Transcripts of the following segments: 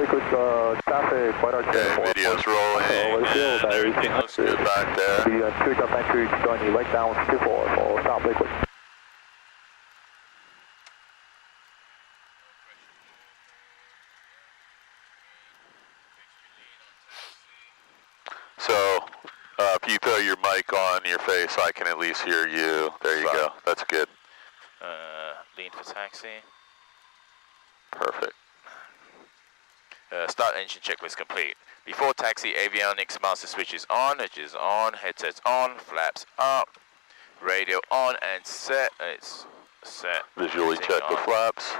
Okay, video's rolling, and everything looks good back there. So, if you throw your mic on your face, I can at least hear you. There you go. That's good. Lean for taxi. Perfect. Start engine checklist complete. Before taxi, avionics master switch is on, headsets on, flaps up, radio on and set. It's set. Visually check the flaps.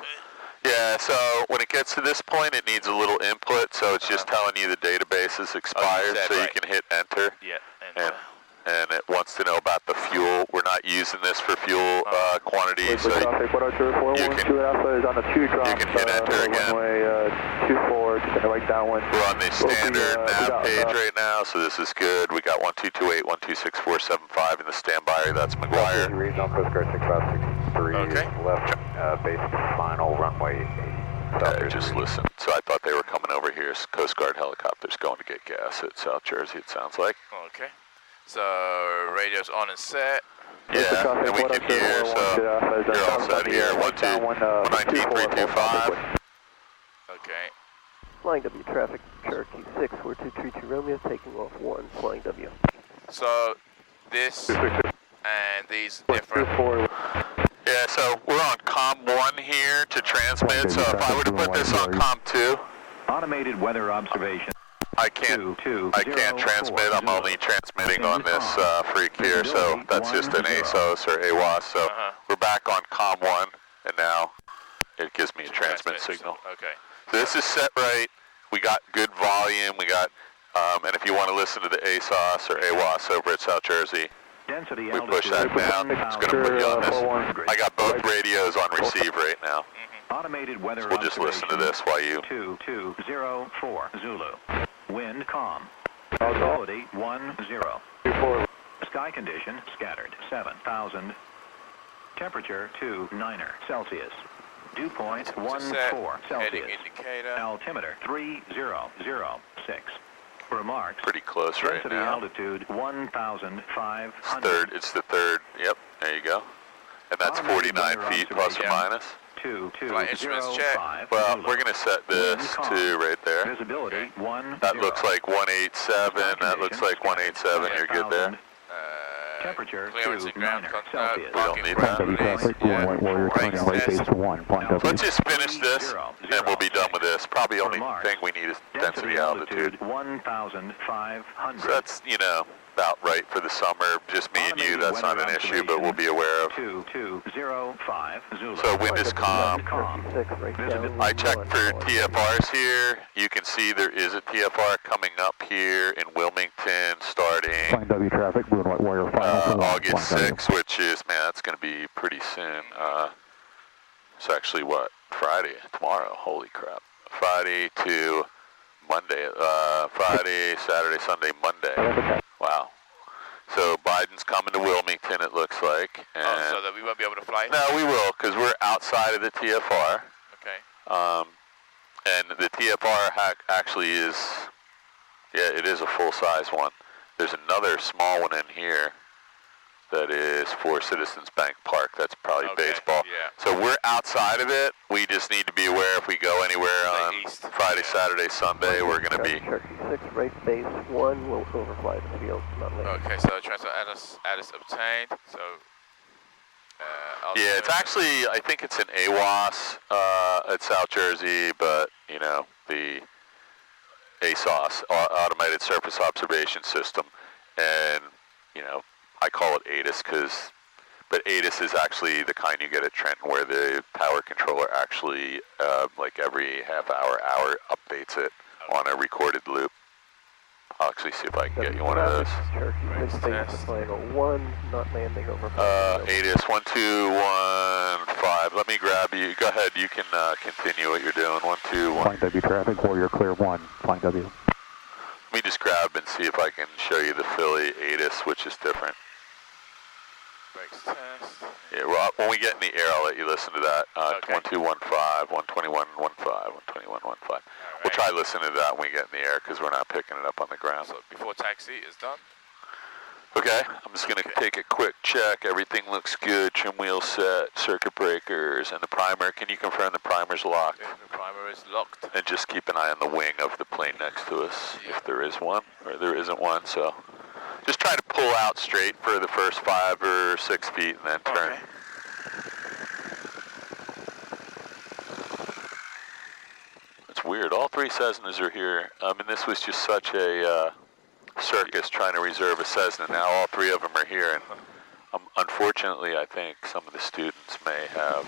Yeah, so when it gets to this point, it needs a little input, so it's just telling you the database is expired, so you can hit enter. Yeah, and it wants to know about the fuel. We're not using this for fuel quantity, so you can hit enter again. We're on the standard nav page right now, so this is good. We got 1228, 126475 in the standby. That's McGuire. Regional Coast Guard 6563 left base final runway 8. Okay, just listen. So I thought they were coming over here. Coast Guard helicopters going to get gas at South Jersey, it sounds like. Okay. So radio's on and set. Yeah, and we can hear, so you're all set here. 119.325. Okay. Flying W traffic, Cherokee 6, 4232 Romeo, taking off 1, flying W. So this and these different. Yeah, so we're on COM 1 here to transmit, so if I were to put this on COM 2. Automated weather observation. I can't transmit, I'm only transmitting on this freak here, so that's just an ASOS or AWAS, so we're back on COM 1, and now it gives me a transmit signal. Okay. So this is set right, we got good volume, we got, and if you want to listen to the ASOS or AWAS over at South Jersey, we push that down, it's going to put you on this. I got both radios on receive right now. Automated weather so we'll just listen to this while you... 2204 Zulu. Wind calm. Visibility 10. Sky condition scattered 7,000. Temperature 29er Celsius. Dew point 14 Celsius. Altimeter 3006. Remarks. Pretty close right now. Altitude 1,500. It's the third. Yep, there you go. And that's 49 feet plus or minus. Instruments check. Well, we're going to set this to right there. Visibility 10. That looks like 187. That looks like 187. You're good there. Temperature clearance and ground contact. We don't need that. Let's just finish this, and we'll be done with this. Probably the only thing we need is density altitude. 1,500. So that's, you know, about right for the summer. Just me and you, that's not an issue, but we'll be aware of. 2205 Zulu. So wind is calm. I checked for TFRs here. You can see there is a TFR coming up here in Wilmington starting August 6th, which is, man, that's going to be pretty soon. It's actually what? Friday, tomorrow. Holy crap. Friday to Monday. Friday, Saturday, Sunday, Monday. Wow. So Biden's coming to Wilmington, it looks like. And so that we won't be able to fly? No, we will, because we're outside of the TFR. Okay. And the TFR actually is, yeah, it is a full-size one. There's another small one in here that is for Citizens Bank Park. That's probably baseball. Yeah. So we're outside of it. We just need to be aware if we go anywhere on Friday, Saturday, Sunday, we're going to be... Cherokee 6, right base 1, will overfly the field. Okay, so transfer ATIS obtained. So, yeah, it's actually, I think it's an AWAS at South Jersey, but, you know, the ASOS, Automated Surface Observation System, and, you know, I call it ATIS but ATIS is actually the kind you get at Trenton where the power controller actually, like every half hour, updates it on a recorded loop. I'll actually see if I can get you one of those. ATIS 1215. Let me grab you. Go ahead. You can continue what you're doing. 121. Flying W traffic. Warrior clear 1. Flying W. Let me just grab and see if I can show you the Philly ATIS, which is different. Brakes test. Yeah, well, when we get in the air, I'll let you listen to that. 1215, 121.15, 121.15. We'll try listening to that when we get in the air because we're not picking it up on the ground. So before taxi is done. Okay, I'm just going to take a quick check. Everything looks good. Trim wheel set, circuit breakers, and the primer. Can you confirm the primer's locked? Okay, the primer is locked. And just keep an eye on the wing of the plane next to us, if there is one, or there isn't one. So just try to pull out straight for the first 5 or 6 feet and then turn. Okay. It's weird. All 3 Cessnas are here. I mean, this was just such a circus trying to reserve a Cessna. Now all 3 of them are here, and unfortunately, I think some of the students may have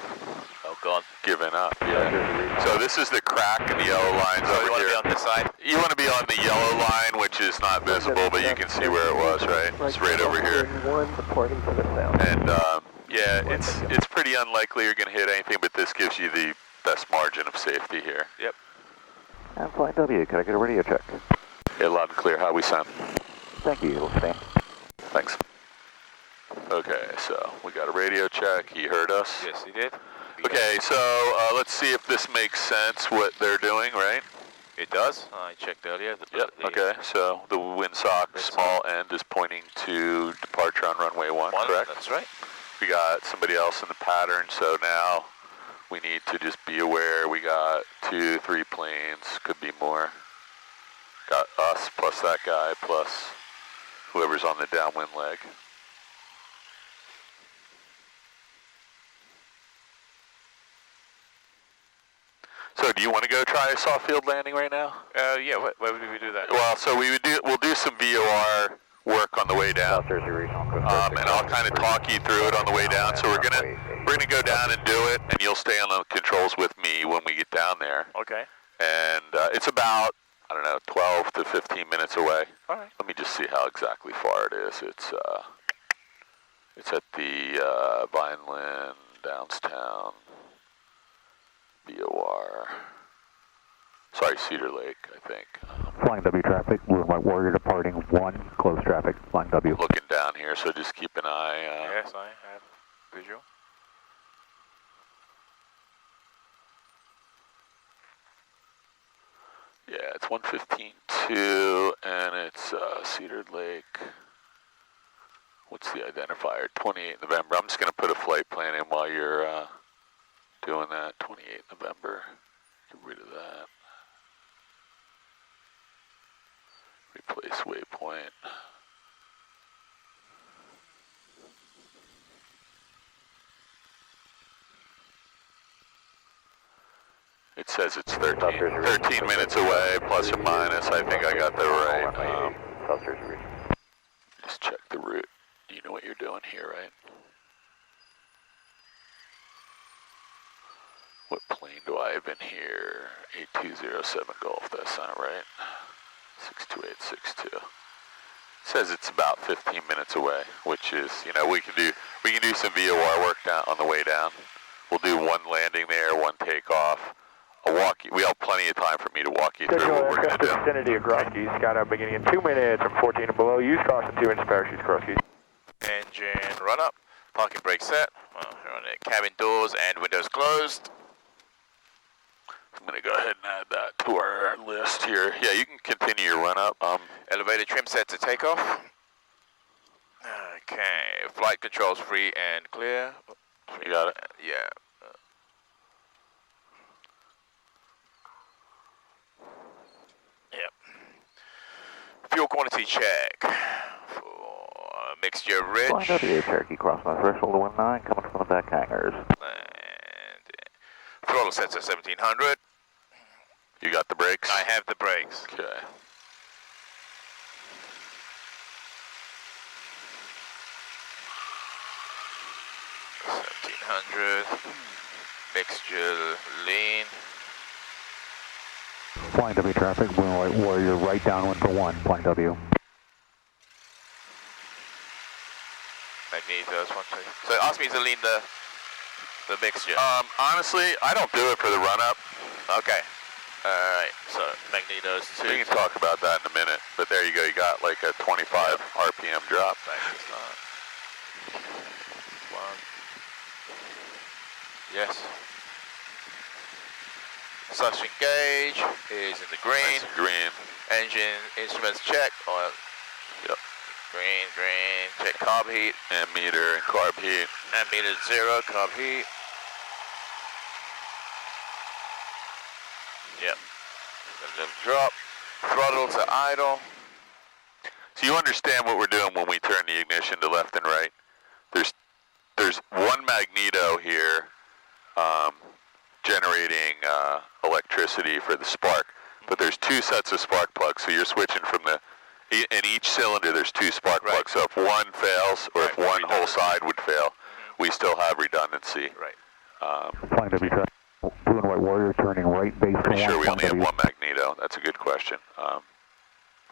given up. Yeah. So this is the crack in the yellow lines over you want here. to be on this side? You want to be on the yellow line, which is not visible, but you can see where it was, right? It's right over here. One departing to the south. And yeah, it's pretty unlikely you're going to hit anything, but this gives you the best margin of safety here. Yep. And Flight W, can I get a radio check? Yeah, loud and clear. How we sound? Thank you, Stan. Thanks. Okay, so we got a radio check. He heard us. Yes, he did. Okay, so let's see if this makes sense, what they're doing, right? It does. I checked earlier. Okay, so the windsock small end is pointing to departure on runway 1, correct? That's right. We got somebody else in the pattern, so now we need to just be aware we got 2, 3 planes, could be more. Got us plus that guy plus whoever's on the downwind leg. So do you want to go try a soft field landing right now? Yeah, where would we do that? Well, so we'll do some VOR work on the way down. And I'll kind of talk you through it on the way down. So we're gonna go down and do it, and you'll stay on the controls with me when we get down there. Okay. And it's about, I don't know, 12 to 15 minutes away. All right. Let me just see how exactly far it is. It's at the Vineland, Downstown, VOR. Sorry, Cedar Lake, I think. Flying W traffic, Warrior departing 1, close traffic, Flying W. Looking down here, so just keep an eye. Yes, I have visual. Yeah, it's 115.2, and it's Cedar Lake. What's the identifier? 28 November. I'm just going to put a flight plan in while you're doing that. 28 November. Get rid of that. Replace waypoint. It says it's 13 minutes away, plus or minus. I think I got that right. Just check the route. You know what you're doing here, right? What plane do I have in here? 8207 Golf, that's not right. 62862. It says it's about 15 minutes away, which is, you know, we can do some VOR work down on the way down. We'll do 1 landing there, 1 takeoff. I'll walk you. We have plenty of time for me to walk you through what we're going to do. Vicinity of Groskies, skydive beginning in 2 minutes from 14 and below. Use caution 2 inch parachutes, Groskies. Engine run up. Parking brake set. We're on it. Cabin doors and windows closed. I'm going to go ahead and add that to our list here. Yeah, you can continue your run up. Elevator trim set to takeoff. Okay. Flight controls free and clear. You got it? Yeah. Yep. Fuel quantity check for mixture rich. Flying W, Cherokee, cross my threshold of 19, coming from the back hangars. And throttle sets at 1700. You got the brakes? I have the brakes. Okay. Mixture lean. Flying W traffic, Warrior right downwind for 1, Flying W. Magnetos, 1, 2. So ask me to lean the mixture. Honestly, I don't do it for the run up. Okay. Alright, so magnetos 2. We can talk about that in a minute, but there you go. You got like a 25 RPM drop. Back to start. 1. Yes. Suction gauge is in the green. Nice green. Engine instruments check. Oil. Yep. Green. Check carb heat. Ammeter and carb heat. Ammeter 0, carb heat. Yep. And then drop. Throttle to idle. So you understand what we're doing when we turn the ignition to left and right. There's one magneto here generating electricity for the spark, but there's two sets of spark plugs. So you're switching from in each cylinder there's two spark plugs. So if one fails or if one whole side would fail, we still have redundancy. Right. Flying W traffic, Blue and White Warrior turning right base. Pretty sure we only have one magneto. That's a good question. I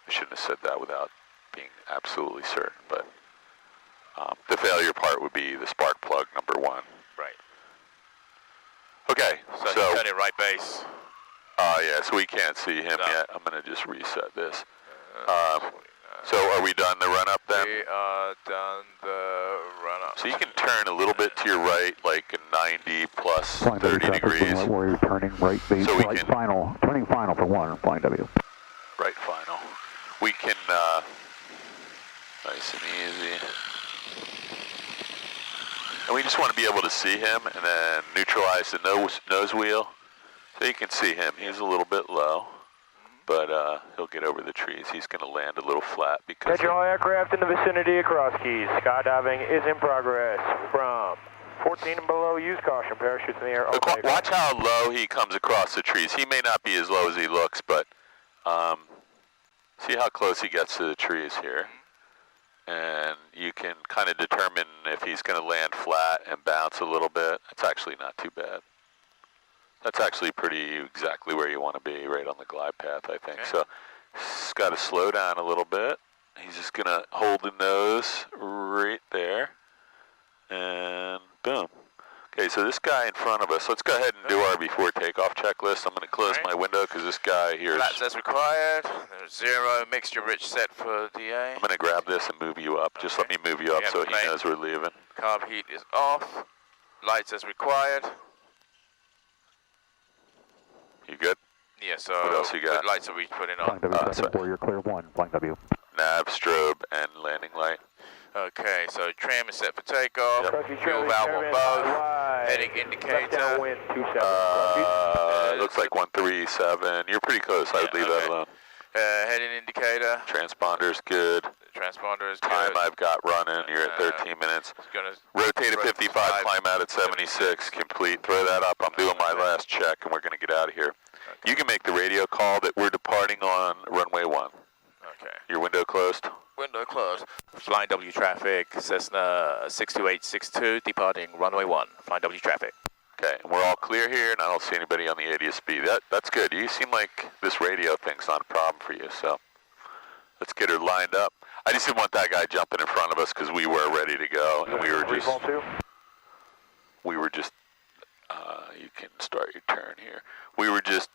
shouldn't have said that without being absolutely certain, but the failure part would be the spark plug number 1. Right. Okay, So he's turning right base. Yeah, so we can't see him yet. I'm going to just reset this. So are we done the run-up then? We are done the run-up. So you can turn a little bit to your right, like 90 plus Flying 30 W traffic, Blue degrees. and White Warrior turning right base. So we right can- final, turning final for 1, Flying W. Right final. We can, nice and easy. And we just want to be able to see him and then neutralize the nose wheel. So you can see him. He's a little bit low, but he'll get over the trees. He's going to land a little flat because... Attention all aircraft in the vicinity of Cross Keys. Skydiving is in progress. From 14 and below, use caution. Parachutes in the air. Look, watch how low he comes across the trees. He may not be as low as he looks, but see how close he gets to the trees here. And you can kind of determine if he's going to land flat and bounce a little bit. It's actually not too bad. That's actually pretty exactly where you want to be, right on the glide path, I think. Okay. So he's got to slow down a little bit. He's just going to hold the nose right there. And boom. Okay, so this guy in front of us, let's go ahead and do our before takeoff checklist. I'm going to close my window because this guy here is... Flaps as required. There's 0, mixture rich set for DA. I'm going to grab this and move you up. Just let me move you up so he knows we're leaving. Carb heat is off. Lights as required. You good? Yeah, so What else you got? what lights are we putting Flying on? W traffic, Warrior clear 1, Flying W. Nav, strobe, and landing light. Okay, so trim is set for takeoff. Yep. Fuel valve on both. Heading indicator. Wind 27. Looks like 137. You're pretty close. I would leave that alone. Heading indicator. Transponder's good. The transponder is Time good. I've got running. You're at 13 minutes. It's gonna Rotate at 55, climb out at 76. Complete. Throw that up. I'm doing my last check, and we're going to get out of here. You can make the radio call that we're departing on runway 1. Okay. Your window closed? Window closed. Flying W traffic, Cessna 62862, departing runway 1. Flying W traffic. Okay, and we're all clear here, and I don't see anybody on the ADS-B. That's good. You seem like this radio thing's not a problem for you, so let's get her lined up. I just didn't want that guy jumping in front of us because we were ready to go, and we were just, you can start your turn here. We were just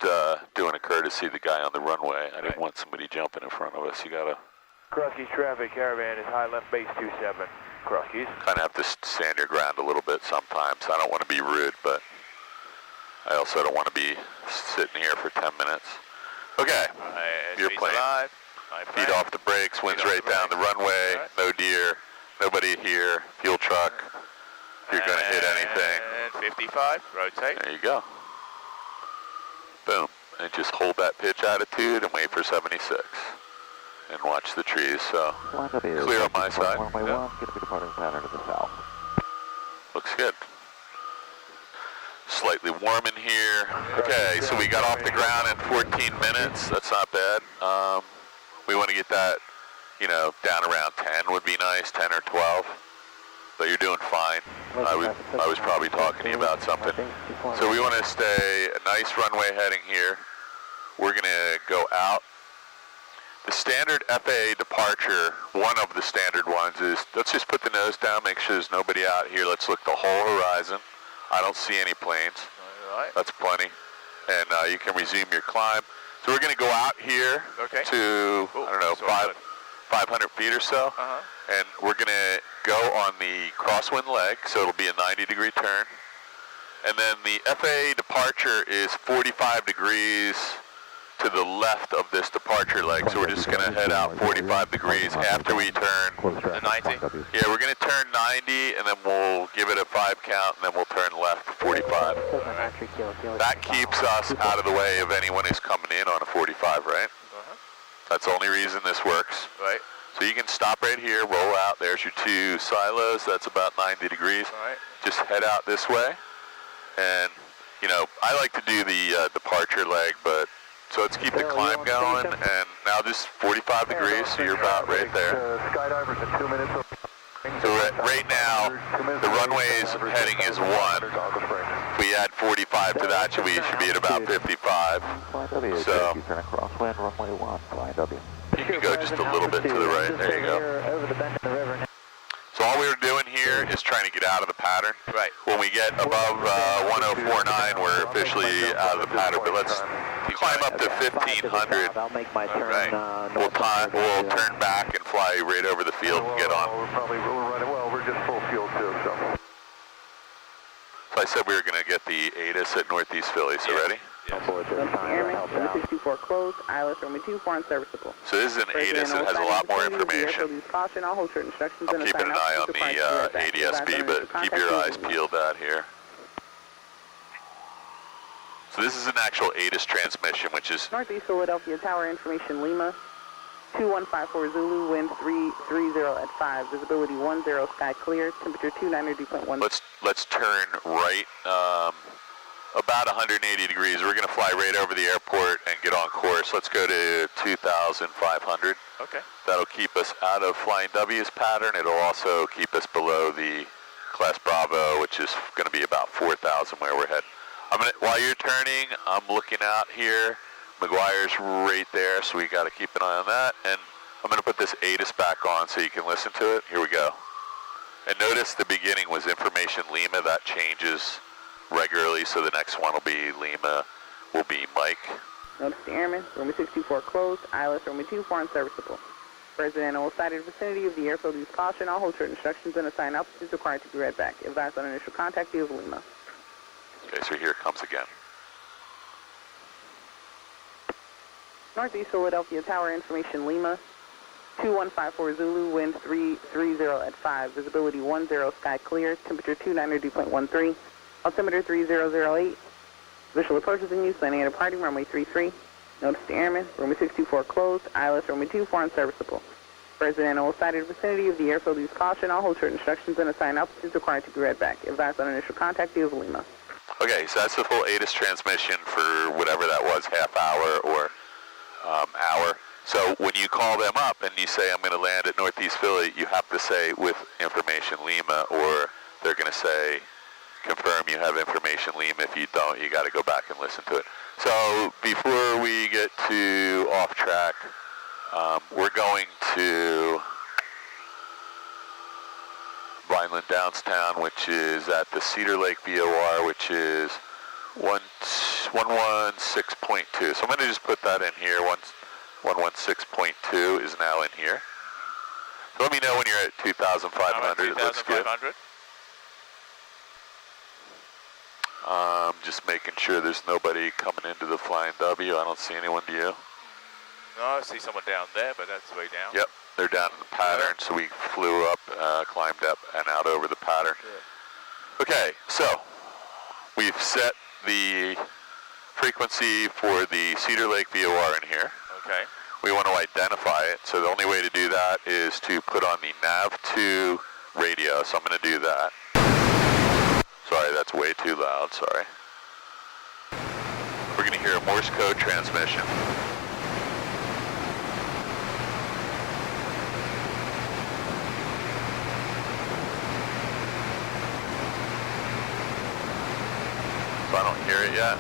doing a courtesy to the guy on the runway. I didn't want somebody jumping in front of us. You gotta... Cross Keys traffic, caravan is high left base 27. Cross Keys. Kind of have to stand your ground a little bit sometimes. I don't want to be rude, but I also don't want to be sitting here for 10 minutes. Okay, your plane. Feet off the brakes, winds right down the runway, no deer, nobody here, fuel truck. If you're going to hit anything. And 55, rotate. There you go. Boom. And just hold that pitch attitude and wait for 76. And watch the trees, so clear on my side. Runway 1, going to be departing pattern to the south. Looks good. Slightly warm in here. Okay, so we got off the ground in 14 minutes. That's not bad. We want to get that, you know, down around 10 would be nice, 10 or 12. But you're doing fine. I was probably talking to you about something. So we want to stay a nice runway heading here. We're going to go out. The standard FAA departure, one of the standard ones is, let's just put the nose down, make sure there's nobody out here. Let's look the whole horizon. I don't see any planes. All right. That's plenty. And you can resume your climb. So we're going to go out here to, I don't know, 500 feet or so. And we're going to go on the crosswind leg, so it'll be a 90-degree turn. And then the FAA departure is 45 degrees to the left of this departure leg, so we're just going to head out 45 degrees after we turn the 90. Yeah, we're going to turn 90, and then we'll give it a 5 count, and then we'll turn left for 45. That keeps us out of the way of anyone who's coming in on a 45, right? That's the only reason this works. Right. So you can stop right here, roll out. There's your 2 silos. That's about 90 degrees. All right. Just head out this way. And, you know, I like to do the departure leg, but so let's keep the climb going. And now just 45 degrees, so you're about right there. Skydivers in 2 minutes. So right now, the runway's heading is 1. If we add 45 to that, we should be at about 55. So you can go just a little bit to the right. There you go. So all we're doing here is trying to get out of the pattern. Right. When we get above 1049, we're officially out of the pattern. But let's climb up to 1500. I'll make my turn. Right. We'll turn back and fly right over the field and get on. We're running well. We're just full fuel too. So I said we were going to get the ATIS at Northeast Philly. So ready? Airman, runway 64 closed, ILS runway 24 unserviceable. So this is an ATIS that has a lot more information. Caution, all hold short instructions. I'm keeping an eye on the ADSB, but keep your eyes peeled out here. So this is an actual ATIS transmission, which is Northeast Philadelphia Tower information Lima, 2154 Zulu, wind 330 at 5, visibility 10, sky clear, temperature 290.1. Let's turn right about 180 degrees. We're going to fly right over the airport and get on course. Let's go to 2,500. Okay. That'll keep us out of Flying W's pattern. It'll also keep us below the Class Bravo, which is going to be about 4,000 where we're heading. While you're turning, I'm looking out here. McGuire's right there, so we got to keep an eye on that. And I'm going to put this ATIS back on so you can listen to it. Here we go. And notice the beginning was information Lima. That changes regularly, so the next one will be Lima, will be Mike. Notice the airman, runway 64 closed, ILS runway 24 unserviceable. Resident in sighted vicinity of the airfield use caution, all hold short instructions and assign altitudes required to be read back. Advise on initial contact via Lima. Okay, so here it comes again. Northeast Philadelphia Tower information Lima, 2154 Zulu, wind 330 at 5, visibility 10, sky clear, temperature 290.13. Altimeter 3008. Visual approaches in use, landing and departing, runway 33. Notice the airman, runway 64 closed, ILS runway 24 unserviceable. Resident in sighted vicinity of the airfield use caution, all hold short instructions and assign altitudes required to be read back. Advise on initial contact via Lima. Okay, so that's the full ATIS transmission for whatever that was, half hour or hour. So when you call them up and you say, I'm going to land at Northeast Philly, you have to say with information Lima, or they're going to say, confirm you have information Lima. If you don't, you got to go back and listen to it. So before we get to off track, we're going to Vineland Downstown, which is at the Cedar Lake VOR, which is 116.2. So I'm going to just put that in here. 116.2 is now in here. So let me know when you're at 2,500. It looks good. Just making sure there's nobody coming into the Flying W. I don't see anyone, do you? No, I see someone down there, but that's way down. Yep, they're down in the pattern, so we flew up, climbed up, and out over the pattern. Yeah. Okay, so we've set the frequency for the Cedar Lake VOR in here. Okay. We want to identify it, so the only way to do that is to put on the NAV2 radio, so I'm going to do that. Sorry, that's way too loud, sorry. We're going to hear a Morse code transmission. So I don't hear it yet.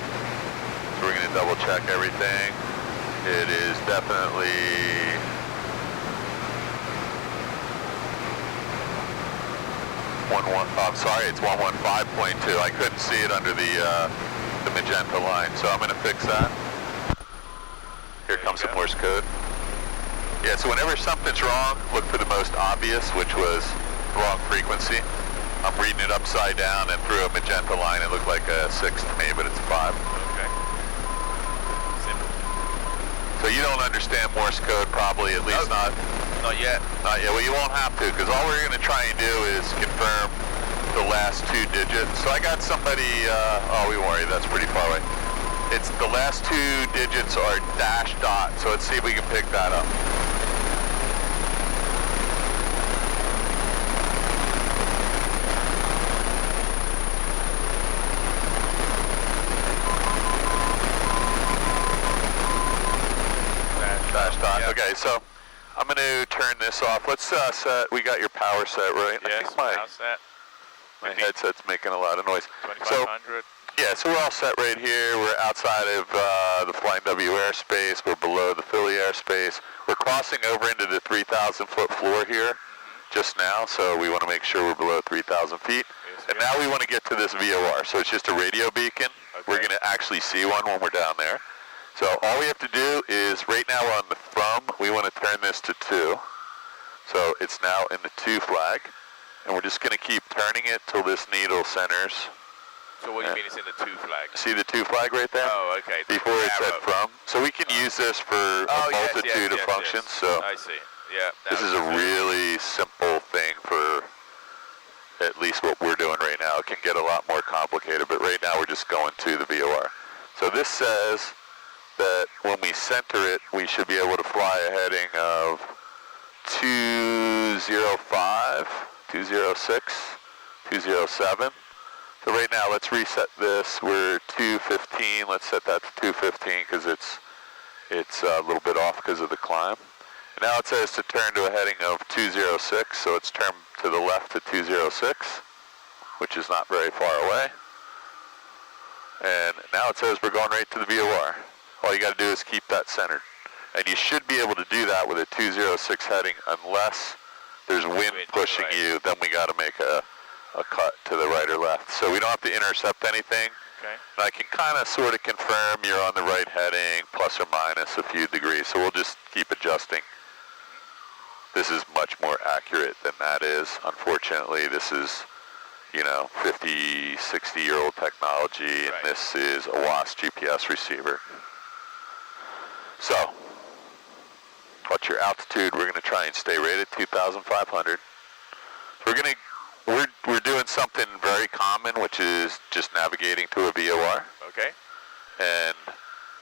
So we're going to double check everything. It is definitely I'm sorry, it's 115.2. I couldn't see it under the magenta line, so I'm going to fix that. Here comes the Morse code. Yeah, so whenever something's wrong, look for the most obvious, which was wrong frequency. I'm reading it upside down and through a magenta line. It looked like a 6 to me, but it's a 5. Okay. Simple. So you don't understand Morse code probably, at least not yet. Not yet. Well, you won't have to, because all we're going to try and do is confirm the last 2 digits. So I got somebody, oh, we worry, that's pretty far away. It's the last 2 digits are dash dot, so let's see if we can pick that up. Dash dot. Yep. Okay, so I'm going to turn this off. Let's set, we got your power set, right? Yes, power set. My headset's making a lot of noise. 2500. Yeah, so we're all set right here. We're outside of the Flying W airspace. We're below the Philly airspace. We're crossing over into the 3,000-foot floor here just now, so we want to make sure we're below 3,000 feet. Yes, and now we want to get to this VOR. So it's just a radio beacon. Okay. We're going to actually see one when we're down there. So all we have to do is, right now we're on the from, we want to turn this to 2. So it's now in the 2 flag. And we're just going to keep turning it till this needle centers. So what do you mean it's in the 2 flag? See the 2 flag right there? Oh, okay. Before it said from. So we can use this for a multitude of functions. Yes. So I see. Yeah. This is a really simple thing for at least what we're doing right now. It can get a lot more complicated, but right now we're just going to the VOR. So this says that when we center it, we should be able to fly a heading of 205, 206, 207. So right now, let's reset this. We're 215. Let's set that to 215 because it's a little bit off because of the climb. And now it says to turn to a heading of 206. So it's turned to the left to 206, which is not very far away. And now it says we're going right to the VOR. All you got to do is keep that centered. And you should be able to do that with a 206 heading unless there's wind pushing you. Then we got to make a cut to the right or left. So we don't have to intercept anything. Okay. And I can kind of sort of confirm you're on the right heading, plus or minus a few degrees. So we'll just keep adjusting. This is much more accurate than that is. Unfortunately, this is, 50, 60-year-old technology, and this is a WASP GPS receiver. So, what's your altitude? We're going to try and stay right at 2,500. We're doing something very common, which is just navigating to a VOR. Okay. And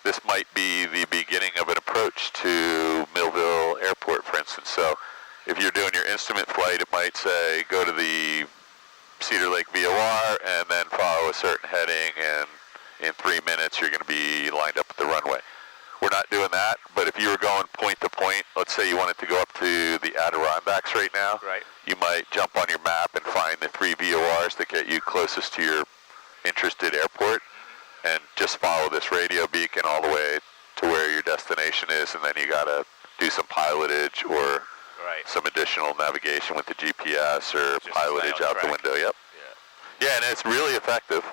this might be the beginning of an approach to Millville Airport, for instance. So if you're doing your instrument flight, it might say go to the Cedar Lake VOR and then follow a certain heading, and in 3 minutes you're going to be lined up at the runway. We're not doing that, but if you were going point to point, let's say you wanted to go up to the Adirondacks right now, you might jump on your map and find the 3 VORs that get you closest to your interested airport, and just follow this radio beacon all the way to where your destination is, and then you got to do some pilotage or some additional navigation with the GPS or just pilotage out the window. Yep. Yeah, and it's really effective.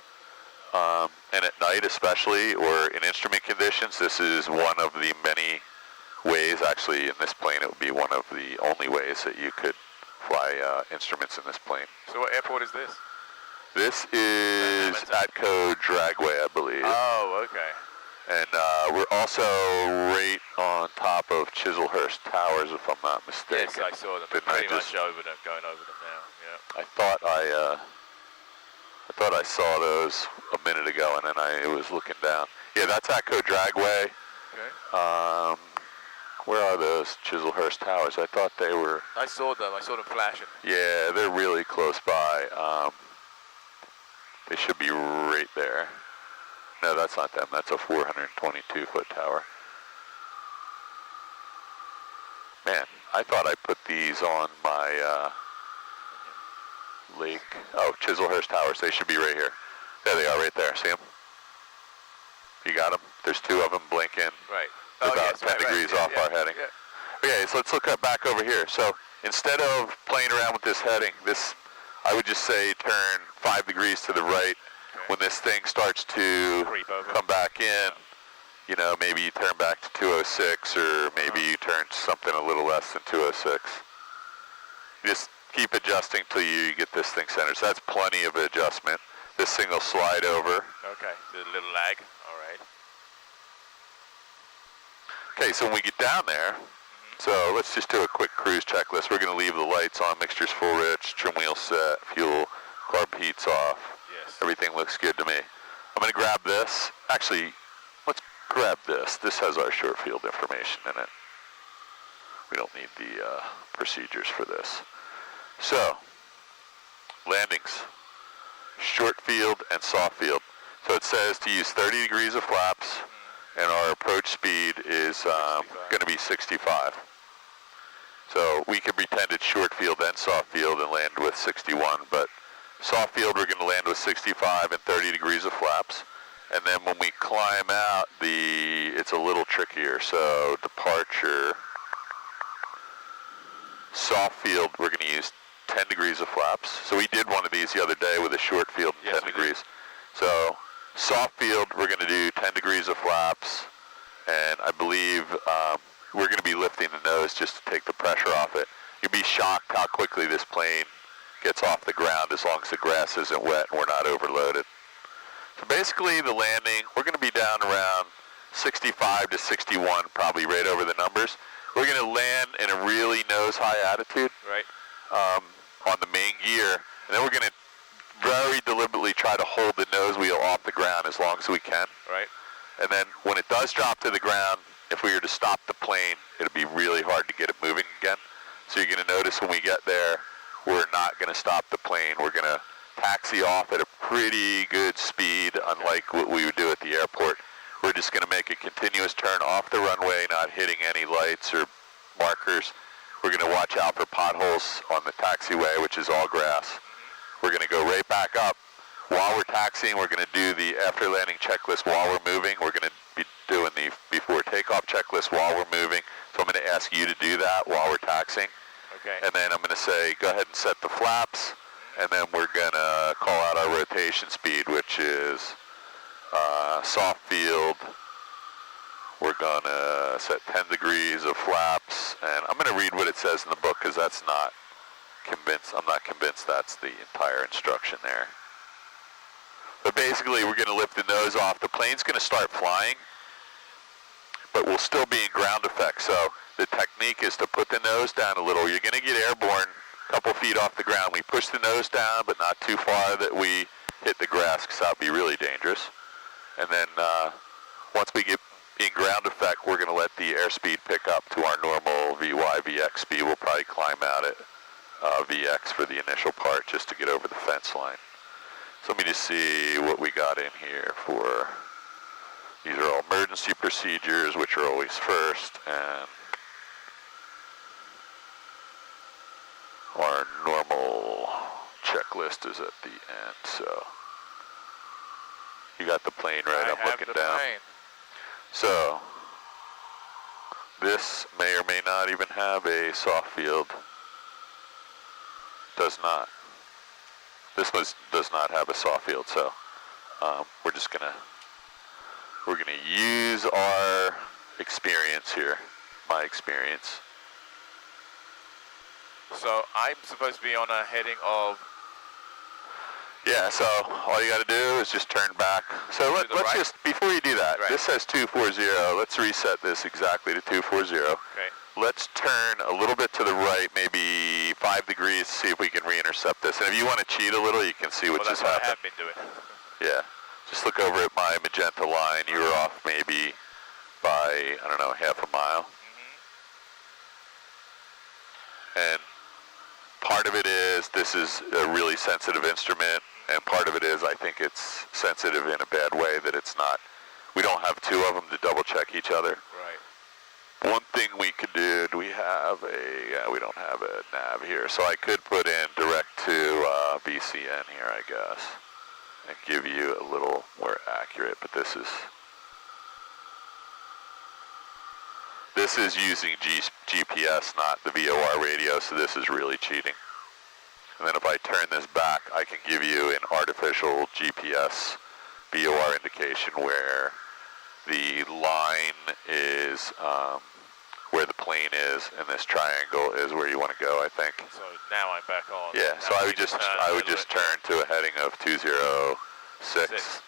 And at night especially, or in instrument conditions, this is one of the many ways, actually in this plane it would be one of the only ways that you could fly instruments in this plane. So what airport is this? This is Atco Dragway, I believe. Oh, okay. And we're also right on top of Chislehurst Towers, if I'm not mistaken. Yes, I saw them. Pretty much over them, going over them now. Yeah. I thought I saw those a minute ago, and then I was looking down. Yeah, that's Atco Dragway. Okay. Where are those Chislehurst Towers? I thought they were... I saw them flashing. Yeah, they're really close by. They should be right there. No, that's not them. That's a 422-foot tower. Man, I thought I put these on my lake. Oh, Chislehurst Towers. They should be right here. There they are, right there. See them? You got them? There's 2 of them blinking. Right. About 10 degrees off our heading. Yeah. Okay, so let's look back over here. So instead of playing around with this heading, I would just say turn 5 degrees to the right. When this thing starts to come back in, maybe you turn back to 206, or maybe you turn something a little less than 206. Just keep adjusting till you get this thing centered. So that's plenty of adjustment. This thing will slide over. Okay, there's a little lag. All right. Okay, so when we get down there, so let's just do a quick cruise checklist. We're going to leave the lights on, mixtures full rich, trim wheel set, fuel, carb heat's off. Yes. Everything looks good to me. I'm going to grab this. Actually, let's grab this. This has our short field information in it. We don't need the procedures for this. So, landings, short field and soft field. So it says to use 30 degrees of flaps, and our approach speed is going to be 65. So we can pretend it's short field and soft field and land with 61, but soft field we're going to land with 65 and 30 degrees of flaps. And then when we climb out, it's a little trickier. So departure, soft field, we're going to use 10 degrees of flaps. So we did one of these the other day with a short field, yes, 10 degrees. So soft field, we're going to do 10 degrees of flaps, and I believe we're going to be lifting the nose just to take the pressure off it. You'd be shocked how quickly this plane gets off the ground as long as the grass isn't wet and we're not overloaded. So basically the landing, we're going to be down around 65 to 61, probably right over the numbers. We're going to land in a really nose-high attitude, right, on the main gear, and then we're going to very deliberately try to hold the nose wheel off the ground as long as we can. right. And then when it does drop to the ground, if we were to stop the plane, it'll be really hard to get it moving again. So you're going to notice when we get there, we're not going to stop the plane. We're going to taxi off at a pretty good speed, unlike what we would do at the airport. We're just going to make a continuous turn off the runway, not hitting any lights or markers. We're going to watch out for potholes on the taxiway, which is all grass. We're going to go right back up. While we're taxiing, we're going to do the after landing checklist while we're moving. We're going to be doing the before takeoff checklist while we're moving. So I'm going to ask you to do that while we're taxiing. Okay. And then I'm going to say, go ahead and set the flaps. And then we're going to call out our rotation speed, which is soft field. We're going to set 10 degrees of flaps. And I'm going to read what it says in the book because that's not convinced. I'm not convinced that's the entire instruction there. But basically, we're going to lift the nose off. The plane's going to start flying, but we'll still be in ground effect. So the technique is to put the nose down a little. You're going to get airborne a couple feet off the ground. We push the nose down, but not too far that we hit the grass, because that would be really dangerous. And then once we get in ground effect, we're going to let the airspeed pick up to our normal VY, VX speed. We'll probably climb out at VX for the initial part just to get over the fence line. So let me just see what we got in here for, these are all emergency procedures, which are always first, and our normal checklist is at the end. So you got the plane right, I'm looking down. Plane. So this may or may not even have a soft field. Does not. This does not have a soft field, so we're gonna use our experience here, my experience. So I'm supposed to be on a heading of. Yeah, so all you got to do is just turn back. So let's right? just, before you do that, Right. This says 240. Let's reset this exactly to 240. Okay. Let's turn a little bit to the right, maybe 5 degrees, see if we can re-intercept this. And if you want to cheat a little, you can see what just happened. That's what I have been doing. Yeah, just look over at my magenta line. You were off maybe by, I don't know, half a mile. And part of it is this is a really sensitive instrument, and part of it is I think it's sensitive in a bad way that it's not. We don't have two of them to double check each other. Right. One thing we could do we have a, we don't have a nav here, so I could put in direct to VCN here, I guess, and give you a little more accurate, but this is using GPS, not the VOR radio, so this is really cheating. And then if I turn this back, I can give you an artificial GPS VOR indication where the line is where the plane is, and this triangle is where you want to go, I think. So now I'm back on. Yeah, Now so I would just turn to a heading of 206. Six.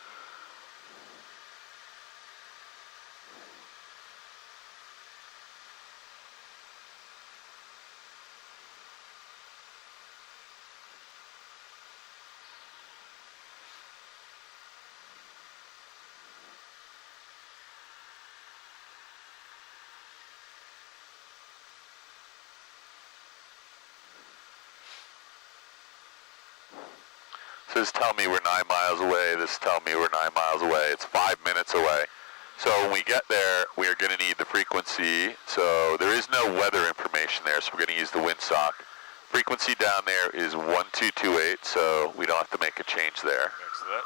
So this tell me we're 9 miles away. This tell me we're 9 miles away. It's 5 minutes away. So when we get there, we are going to need the frequency. So there is no weather information there, so we're going to use the windsock. Frequency down there is 1228, so we don't have to make a change there. Excellent.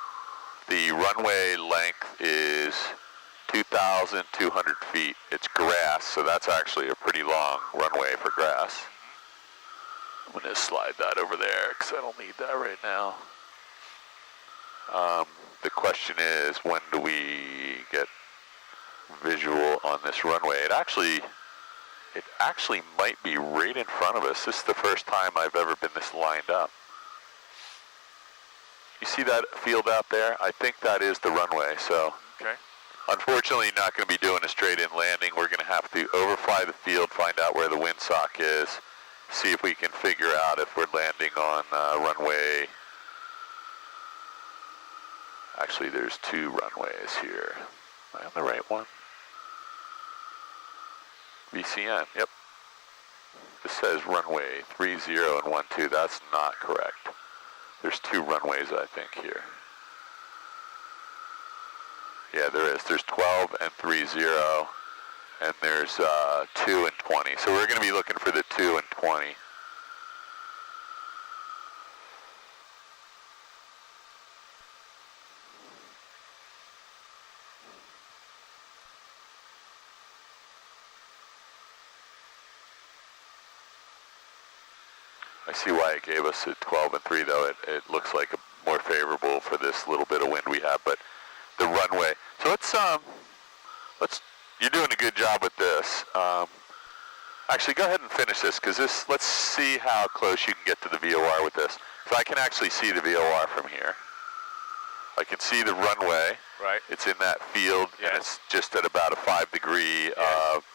The runway length is 2,200 feet. It's grass, so that's actually a pretty long runway for grass. I'm going to slide that over there because I don't need that right now. The question is, when do we get visual on this runway? It actually might be right in front of us. This is the first time I've ever been this lined up. You see that field out there? I think that is the runway, so. Okay. Unfortunately, not going to be doing a straight-in landing. We're going to have to overfly the field, find out where the windsock is, see if we can figure out if we're landing on runway. Actually, there's 2 runways here. Am I on the right one? VCN, yep. This says runway 30 and 12. That's not correct. There's 2 runways, I think, here. Yeah, there is. There's 12 and 30, and there's 2 and 20. So we're going to be looking for the 2 and 20. I see why it gave us a 12 and 3, though. It looks like more favorable for this little bit of wind we have, but the runway. So let's. You're doing a good job with this. Actually, go ahead and finish this, because let's see how close you can get to the VOR with this. So I can actually see the VOR from here. I can see the runway. Right. It's in that field, yes. and it's just at about a 5-degree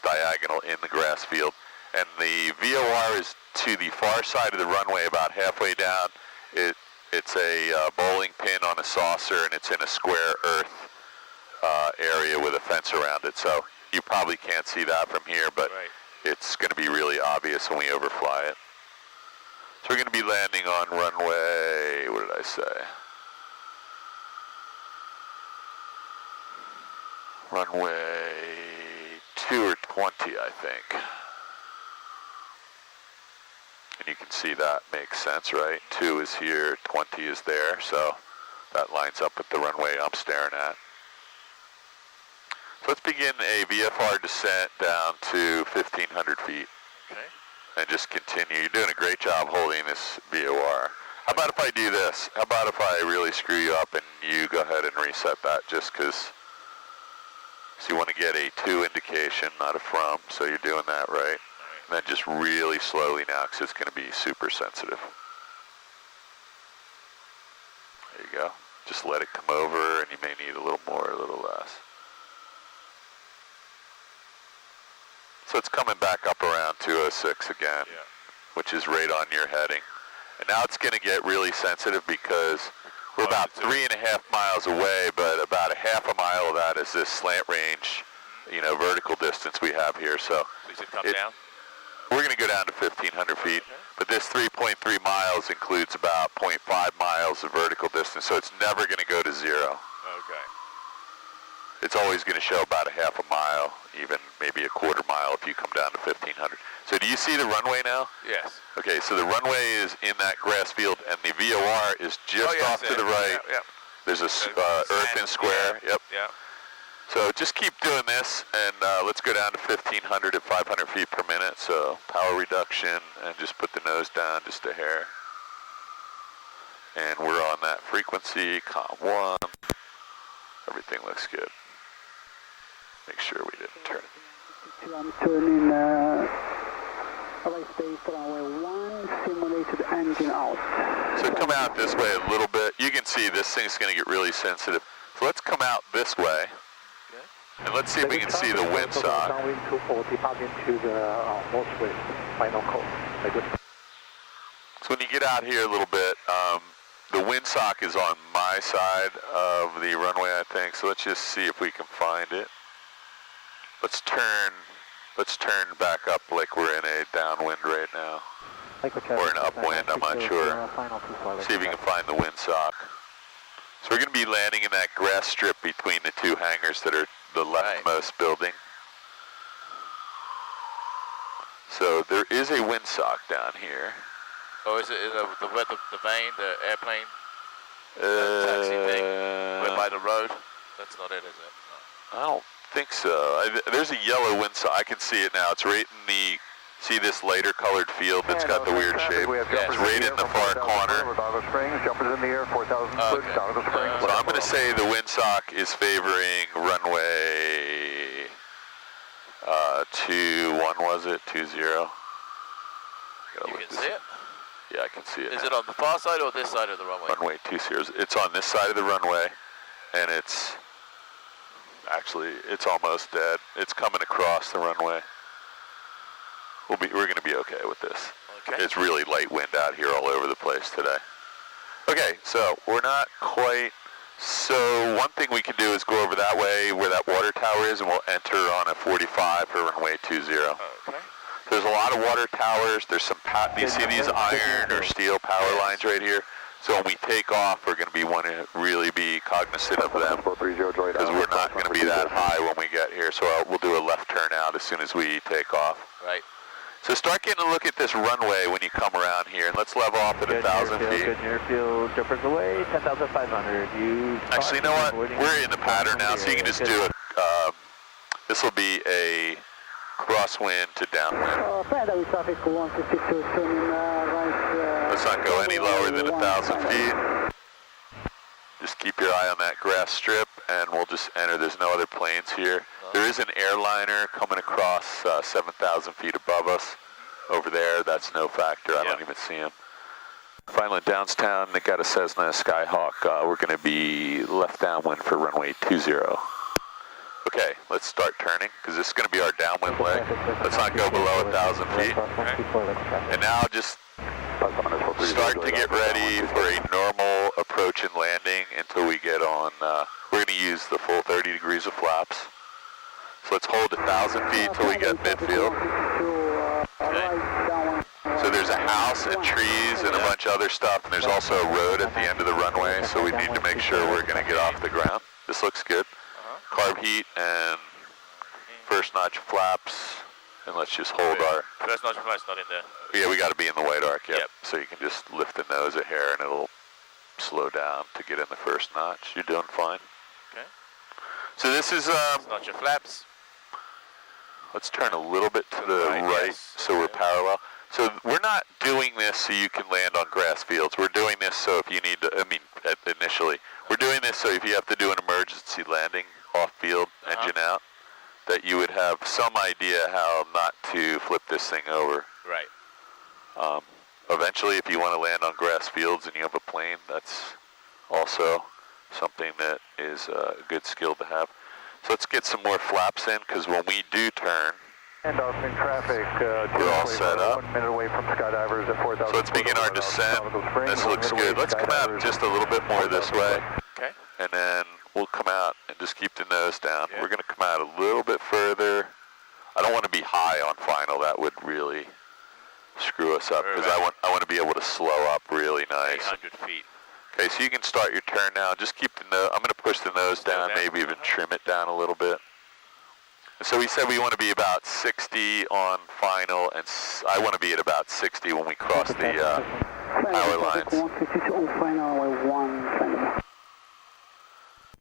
diagonal in the grass field. And the VOR is to the far side of the runway, about halfway down. It's a bowling pin on a saucer, and it's in a square earth area with a fence around it. So you probably can't see that from here, but right. It's going to be really obvious when we overfly it. So we're going to be landing on runway, what did I say? Runway 2 or 20, I think. And you can see that makes sense, right? 2 is here, 20 is there, so that lines up with the runway I'm staring at. So let's begin a VFR descent down to 1,500 feet. Okay. And just continue. You're doing a great job holding this VOR. How about if I do this? How about if I really screw you up and you go ahead and reset that, just because, so you want to get a 2 indication, not a from, so you're doing that right. And then just really slowly now, because it's going to be super sensitive. There you go. Just let it come over, and you may need a little more, a little less. So it's coming back up around 206 again, yeah. Which is right on your heading. And now it's going to get really sensitive because we're about 3.5 miles away, but about a half a mile of that is this slant range, vertical distance we have here. So you said come down? We're going to go down to 1,500 feet, but this 3.3 miles includes about 0.5 miles of vertical distance, so it's never going to go to 0. Okay. It's always going to show about a half a mile, even maybe a quarter mile if you come down to 1,500. So do you see the runway now? Yes. Okay, so the runway is in that grass field, and the VOR is just off to the right. Yeah, yeah. There's a earthen square. Yep. Yeah. So just keep doing this, and let's go down to 1,500 at 500 feet per minute. So power reduction, and just put the nose down just a hair. And we're on that frequency, COM 1. Everything looks good. Make sure we didn't turn it. I'm turning right base runway 1, simulated engine out. So come out this way a little bit. You can see this thing's going to get really sensitive. So let's come out this way. And let's see if we can see the windsock. Downwind 240, pass into the northwest, final call. So when you get out here a little bit, the windsock is on my side of the runway, I think. So let's just see if we can find it. Let's turn back up like we're in a downwind right now. Or an upwind, I'm not sure. See if we can find the windsock. So we're going to be landing in that grass strip between the two hangars that are the leftmost building. So there is a windsock down here. Oh, is it the vane, the airplane? Taxi thing? We're by the road? That's not it, is it? No. I don't think so. There's a yellow windsock. I can see it now. It's right in the, see this lighter colored field that's got the weird shape? It's right in the far corner. Jumpers in the air, 4,000 foot, Donovan Springs. So I'm going to say the windsock is favoring runway 21, was it? 20. You can see it? Yeah, I can see it. Is it on the far side or this side of the runway? Runway 20. It's on this side of the runway, and it's actually, it's almost dead. It's coming across the runway. We're going to be okay with this. Okay. It's really light wind out here all over the place today. Okay, so we're not quite, so one thing we can do is go over that way where that water tower is, and we'll enter on a 45 for runway 20. Okay. There's a lot of water towers. There's some, you see these iron or steel power lines right here? So when we take off, we're going to want to really be cognizant of them because we're not going to be that high when we get here. So we'll do a left turn out as soon as we take off. Right. So start getting a look at this runway when you come around here, and let's level off at 1,000 feet. Good near field, jumpers away, 10,500. Actually, you know what? We're in the pattern now, so you can just do it. This will be a crosswind to downwind. Let's not go any lower than 1,000 feet. Just keep your eye on that grass strip, and we'll just enter. There's no other planes here. There is an airliner coming across 7,000 feet above us over there. That's no factor. I don't even see him. Finally, downtown, they got a Cessna Skyhawk. We're going to be left downwind for runway 20. Okay, let's start turning, because this is going to be our downwind leg. Let's not go below 1,000 feet. Okay. And now just start to get ready for a normal approach and landing until we get on, we're going to use the full 30 degrees of flaps. So let's hold 1,000 feet till we get midfield. Okay. So there's a house and trees and a bunch of other stuff, and there's also a road at the end of the runway, so we need to make sure we're going to get off the ground. This looks good. Carb heat and first notch flaps, and let's just hold our... First notch flaps not in there. Yeah, we got to be in the white arc, yep. So you can just lift the nose a hair and it'll slow down to get in the first notch. You're doing fine. Okay. So this is... Notch your flaps. Let's turn a little bit to the right, so we're parallel. So we're not doing this so you can land on grass fields. We're doing this so if you need to, initially, we're doing this so if you have to do an emergency landing off-field, engine out, that you would have some idea how not to flip this thing over. Right. Eventually, if you want to land on grass fields and you have a plane, that's also something that is a good skill to have. So let's get some more flaps in, because when we do turn, and off in traffic, we're all set up. 1 minute away from skydivers at 4,000. So let's begin our descent. This looks good. Let's come out just a little bit more this way. Okay. And then we'll come out and just keep the nose down. Yeah. We're going to come out a little bit further. I don't want to be high on final. That would really screw us up, because I want to be able to slow up really nice. 800 feet. Okay, so you can start your turn now. Just keep the nose. I'm going to push the nose down, maybe even trim it down a little bit. So we said we want to be about 60 on final, and I want to be at about 60 when we cross the power lines.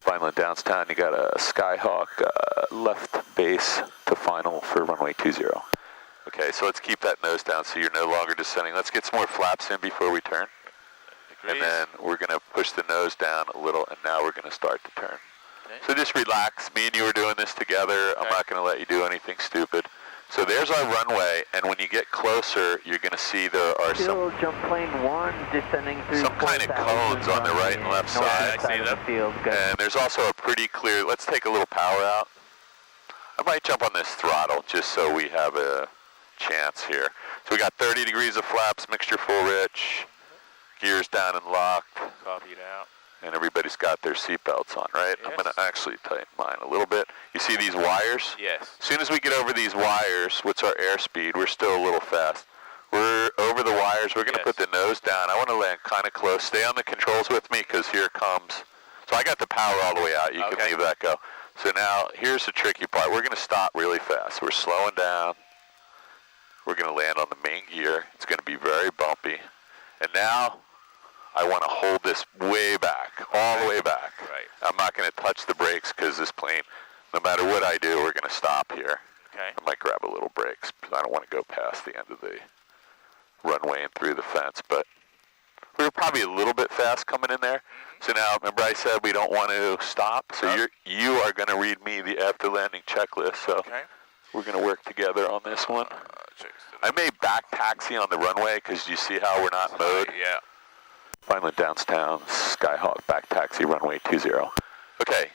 Final downtown, you got a Skyhawk left base to final for runway 20. Okay, so let's keep that nose down so you're no longer descending. Let's get some more flaps in before we turn. And then we're going to push the nose down a little, and now we're going to start to turn. So just relax. Me and you are doing this together. I'm not going to let you do anything stupid. So there's our runway, and when you get closer, you're going to see there are Field jump plane 1 descending through some kind of cones on the right and left side. I see them. Field. And there's also a pretty clear, let's take a little power out. I might jump on this throttle just so we have a chance here. So we got 30 degrees of flaps, mixture full rich, gears down and locked. Copied out. And everybody's got their seatbelts on, right? Yes. I'm going to actually tighten mine a little bit. You see these wires? Yes. As soon as we get over these wires, what's our airspeed? We're still a little fast. We're over the wires. We're going to put the nose down. I want to land kind of close. Stay on the controls with me because here it comes. So I got the power all the way out. You can leave that go. So now here's the tricky part. We're going to stop really fast. We're slowing down. We're going to land on the main gear. It's going to be very bumpy. And now I want to hold this way back, all the way back. Right. I'm not going to touch the brakes because this plane, no matter what I do, we're going to stop here. Okay. I might grab a little brakes because I don't want to go past the end of the runway and through the fence. But we were probably a little bit fast coming in there. So now, remember I said we don't want to stop? So you are going to read me the after landing checklist. So we're going to work together on this one. I may back taxi on the runway because you see how we're not mowed. Yeah. Finally, downtown, Skyhawk, back taxi, runway 20. Okay.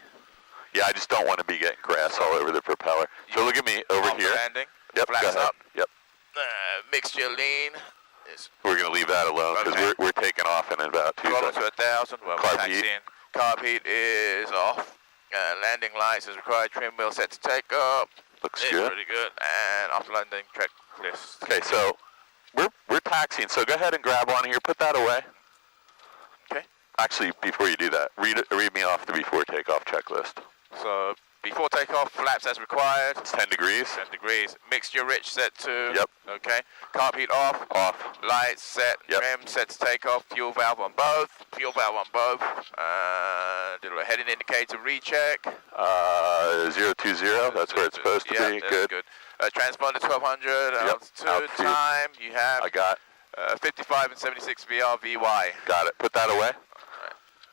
Yeah, I just don't want to be getting grass all over the propeller. So look at me over here. Landing. Yep, Flaps go ahead. up. Yep. Mixture lean. We're going to leave that alone because we're taking off in about 2 Throttle seconds. to 1,000. Well, Carb we're taxiing. Carb heat is off. Landing lights is required. Trim wheel set to take up. Looks It's good. pretty good. And after landing checklist. Okay, so we're taxiing. So go ahead and grab one here. Put that away. Okay. Actually, before you do that, read me off the before takeoff checklist. So before takeoff, flaps as required. It's 10 degrees. 10 degrees. Mixture rich set to. Yep. Okay. Carb heat off. Off. Lights set. Yep. Trim set to take off. Fuel valve on both. Fuel valve on both. Did a heading indicator recheck. 020. That's where it's supposed to be. Good. Transponder 1200. Altitude. Time. You have. I got. 55 and 76 VR VY. Got it. Put that away.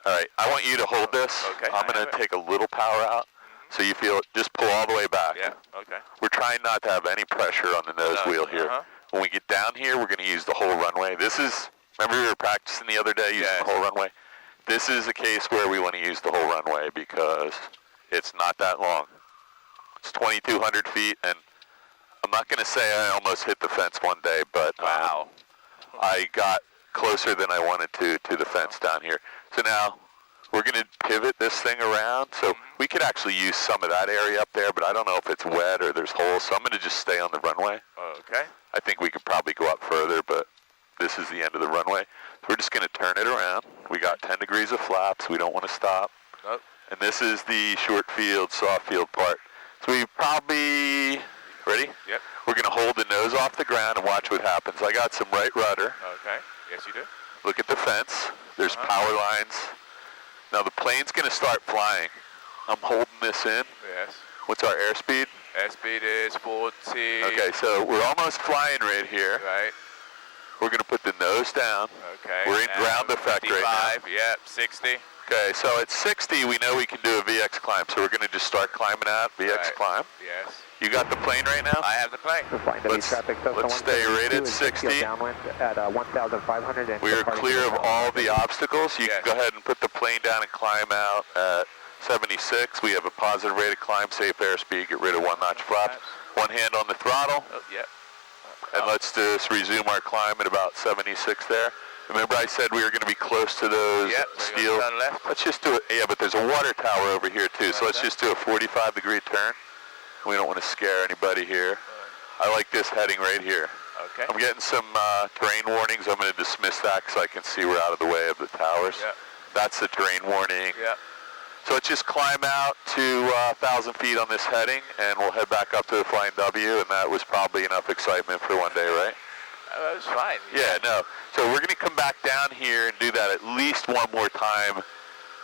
All right. I want you to hold this. Okay. I'm going to take a little power out. So you feel it. Just pull all the way back. Yeah. Okay. We're trying not to have any pressure on the nose wheel here. When we get down here, we're going to use the whole runway. This is, remember we were practicing the other day using the whole runway? This is a case where we want to use the whole runway because it's not that long. It's 2,200 feet, and I'm not going to say I almost hit the fence one day, but I got closer than I wanted to the fence down here. So now we're going to pivot this thing around. So we could actually use some of that area up there, but I don't know if it's wet or there's holes. So I'm going to just stay on the runway. Okay. I think we could probably go up further, but this is the end of the runway. So we're just going to turn it around. We got 10 degrees of flaps. We don't want to stop. Nope. And this is the short field, soft field part. So we probably, ready? Yep. We're going to hold the nose off the ground and watch what happens. I got some right rudder. Okay. Yes, you do. Look at the fence. There's power lines. Now the plane's going to start flying. I'm holding this in. Yes. What's our airspeed? Airspeed is 40. Okay, so we're almost flying right here. Right. We're going to put the nose down. Okay. We're in ground effect right now. 55. Yep. 60. Okay, so at 60, we know we can do a VX climb. So we're going to just start climbing out, VX climb. Yes. You got the plane right now? I have the plane. Let's stay right at 60. At 1,500. We are clear of all the obstacles. You can go ahead and put the plane down and climb out at 76. We have a positive rate of climb, safe airspeed, get rid of one notch flaps. One hand on the throttle. Oh, yep. And let's just resume our climb at about 76 there. Remember I said we were going to be close to those steel. Turn left. Let's just do it. Yeah, but there's a water tower over here too. So let's just do a 45-degree turn. We don't want to scare anybody here. I like this heading right here. Okay. I'm getting some terrain warnings. I'm going to dismiss that because I can see we're out of the way of the towers. Yep. That's the terrain warning. Yep. So let's just climb out to 1,000 feet on this heading, and we'll head back up to the Flying W, and that was probably enough excitement for one day, right? That was fine. Yeah, no. So we're going to come back down here and do that at least one more time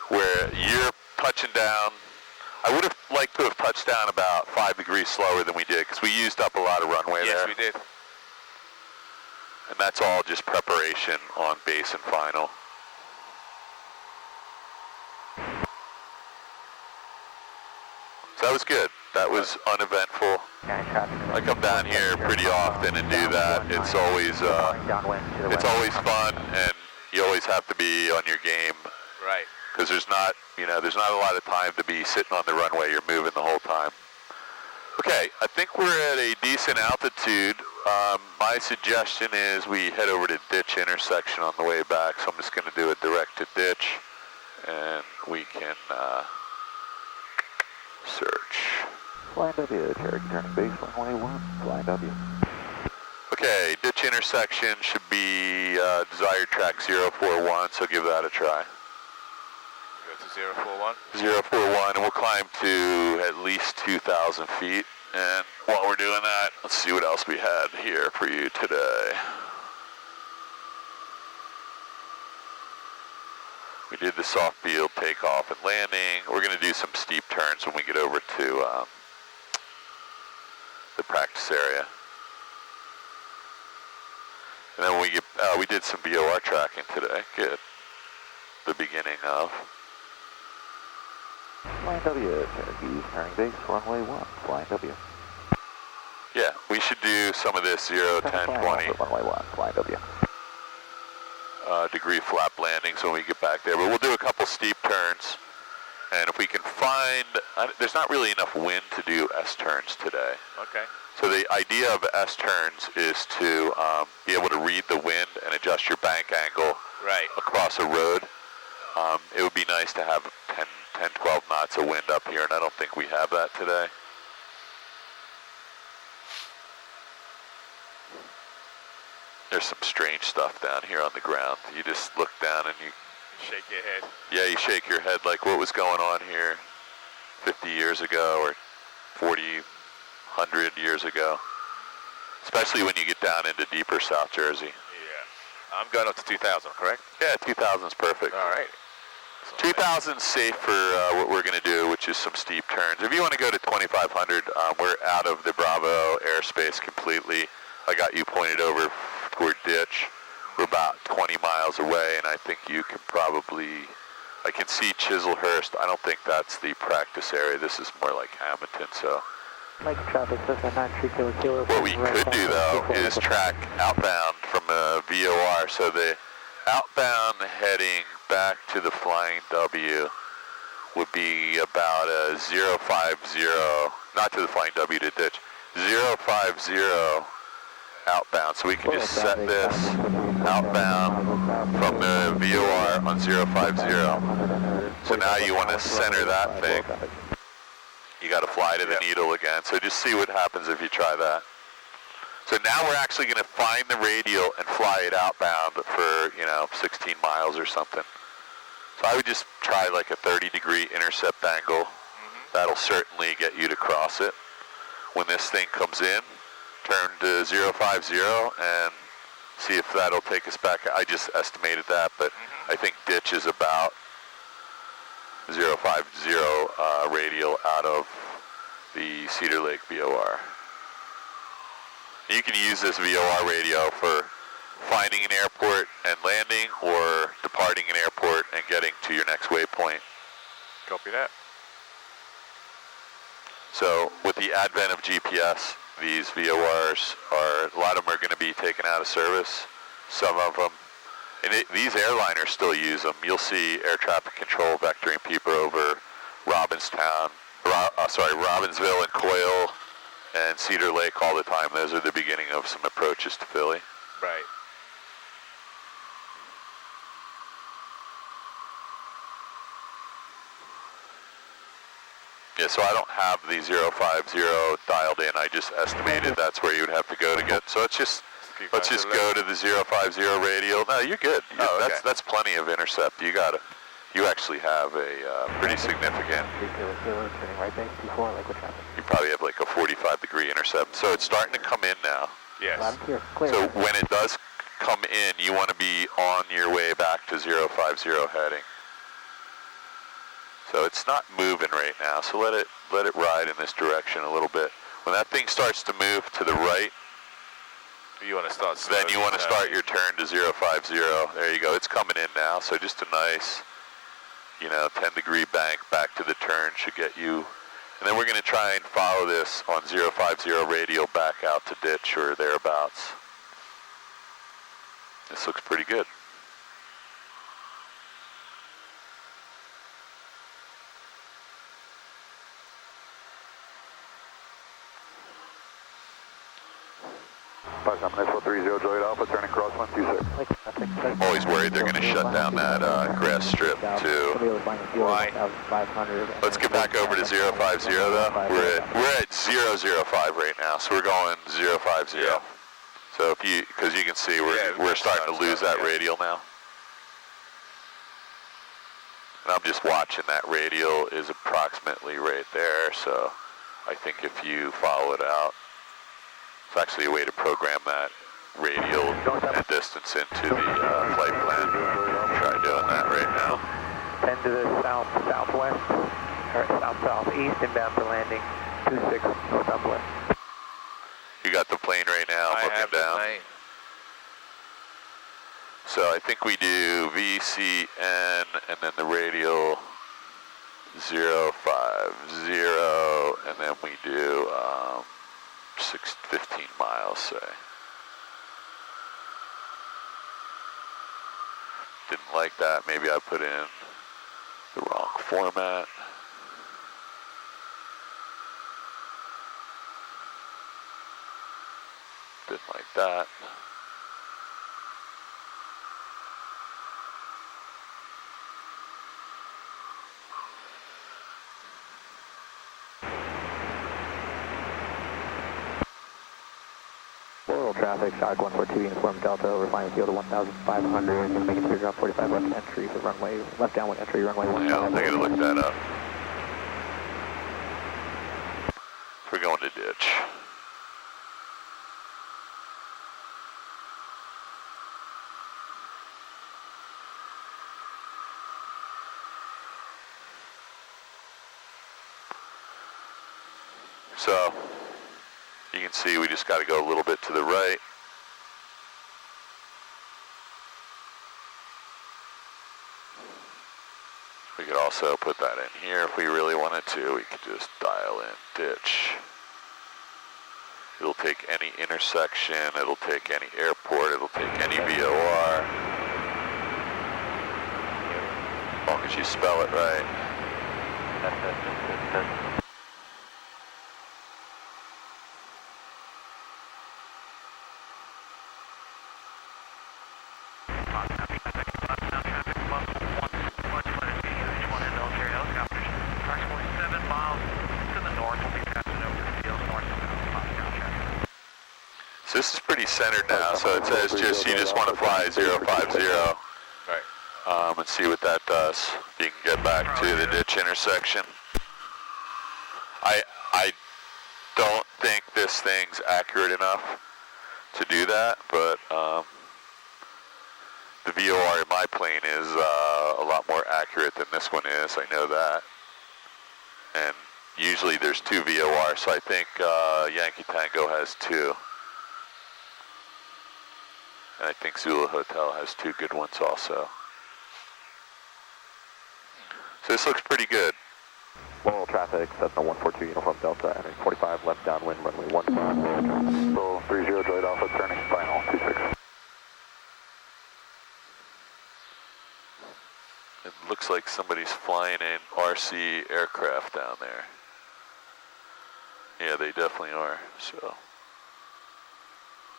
where you're touching down. I would have liked to have touched down about 5 degrees slower than we did because we used up a lot of runway there. Yes, we did. And that's all just preparation on base and final. That was good. That was uneventful. I come down here pretty often and do that. It's always fun, and you always have to be on your game. Right. Because there's not a lot of time to be sitting on the runway. You're moving the whole time. Okay, I think we're at a decent altitude. My suggestion is we head over to ditch intersection on the way back. So I'm just going to do a direct to ditch, and we can search. Flying W, Cherokee turning base, runway 1, flying W. Okay, ditch intersection should be desired track 041, so give that a try. Go to 041. 041, and we'll climb to at least 2,000 feet. And while we're doing that, let's see what else we had here for you today. We did the soft field takeoff and landing. We're going to do some steep turns when we get over to the practice area. And then we did some VOR tracking today. Good. The beginning of. Flying W, Cherokee turning base, runway 1, flying W. Yeah, we should do some of this 0, 10, 20. Runway 1, flying W. Degree flap landings when we get back there. But we'll do a couple steep turns. And if we can find, there's not really enough wind to do S-turns today. Okay. So the idea of S-turns is to be able to read the wind and adjust your bank angle across a road. It would be nice to have 10, 12 knots of wind up here, and I don't think we have that today. There's some strange stuff down here on the ground. You just look down and you shake your head. Yeah, you shake your head like what was going on here 50 years ago or 40, 100 years ago. Especially when you get down into deeper South Jersey. Yeah. I'm going up to 2,000, correct? Yeah, 2,000's perfect. All right. 2,000's safe for what we're going to do, which is some steep turns. If you want to go to 2,500, we're out of the Bravo airspace completely. I got you pointed over toward ditch. We're about 20 miles away, and I think you can probably, I can see Chislehurst. I don't think that's the practice area. This is more like Hamilton, so. Like traffic says a 93 kilo. What we could do, though, is track outbound from a VOR. So the outbound heading back to the Flying W would be about a 050, not to the Flying W, to ditch, 050 outbound. So we can just set this outbound from the VOR on 050. So now you want to center that thing. You got to fly to the needle again. So just see what happens if you try that. So now we're actually going to find the radial and fly it outbound for, 16 miles or something. So I would just try like a 30-degree intercept angle. That'll certainly get you to cross it. When this thing comes in, turn to 050 and see if that'll take us back. I just estimated that, but I think ditch is about 050 radial out of the Cedar Lake VOR. You can use this VOR radio for finding an airport and landing, or departing an airport and getting to your next waypoint. Copy that. So with the advent of GPS, these VORs a lot of them are going to be taken out of service. Some of them, and these airliners still use them. You'll see air traffic control vectoring people over Robbinsville and Coyle and Cedar Lake all the time. Those are the beginning of some approaches to Philly. Right. Yeah, so I don't have the 050 dialed in. I just estimated that's where you would have to go to get. So let's just go to the 050 radial. No, you're good. Okay. That's plenty of intercept. You actually have a pretty significant. You probably have like a 45-degree intercept. So it's starting to come in now. Yes. So when it does come in, you want to be on your way back to 050 heading. So it's not moving right now, so let it ride in this direction a little bit. When that thing starts to move to the right, you want to start. Then you want to start your turn to 050. There you go. It's coming in now. So just a nice, 10-degree bank back to the turn should get you And then we're going to try and follow this on 050 radial back out to ditch or thereabouts. This looks pretty good. N30 Joy Alpha, turning cross 126. I'm always worried they're going to shut down that grass strip too. Why? Let's get back over to 050 though. We're at 005 right now, so we're going 050. Yeah. So if you, because you can see we're starting to lose that radial now. And I'm just watching that radial is approximately right there, so I think if you follow it out, it's actually a way to program that radial and distance into the flight plan. Try doing that right now. 10 to the south-southwest, or south-southeast, inbound for landing, 26 north-southwest. You got the plane right now, I have looking down. the plane. So I think we do VCN and then the radial 050, and then we do 15 miles, say. Didn't like that. Maybe I put in the wrong format. Didn't like that. Floral traffic, Shark 142, uniform Delta, over flying field of 1,500, making clear drop 45 left entry for runway, left downwind entry, runway 15. Yeah, I gotta look that up. We're going to ditch. So, you can see we just got to go a little bit to the right. We could also put that in here if we really wanted to. We could just dial in ditch. It'll take any intersection, it'll take any airport, it'll take any VOR. As long as you spell it right. So this is pretty centered now, so it says you just want to fly 050. Right. And see what that does. You can get back to the ditch intersection. I don't think this thing's accurate enough to do that, but the VOR in my plane is a lot more accurate than this one is. I know that. And usually there's two VOR, so I think Yankee Tango has two. And I think Zulu Hotel has two good ones also. So this looks pretty good. Floral traffic, Cessna 142, uniform Delta, entering 45 left downwind, runway 15. Floral 30 Joy Alpha, turning final 26. It looks like somebody's flying an RC aircraft down there. Yeah, they definitely are, so.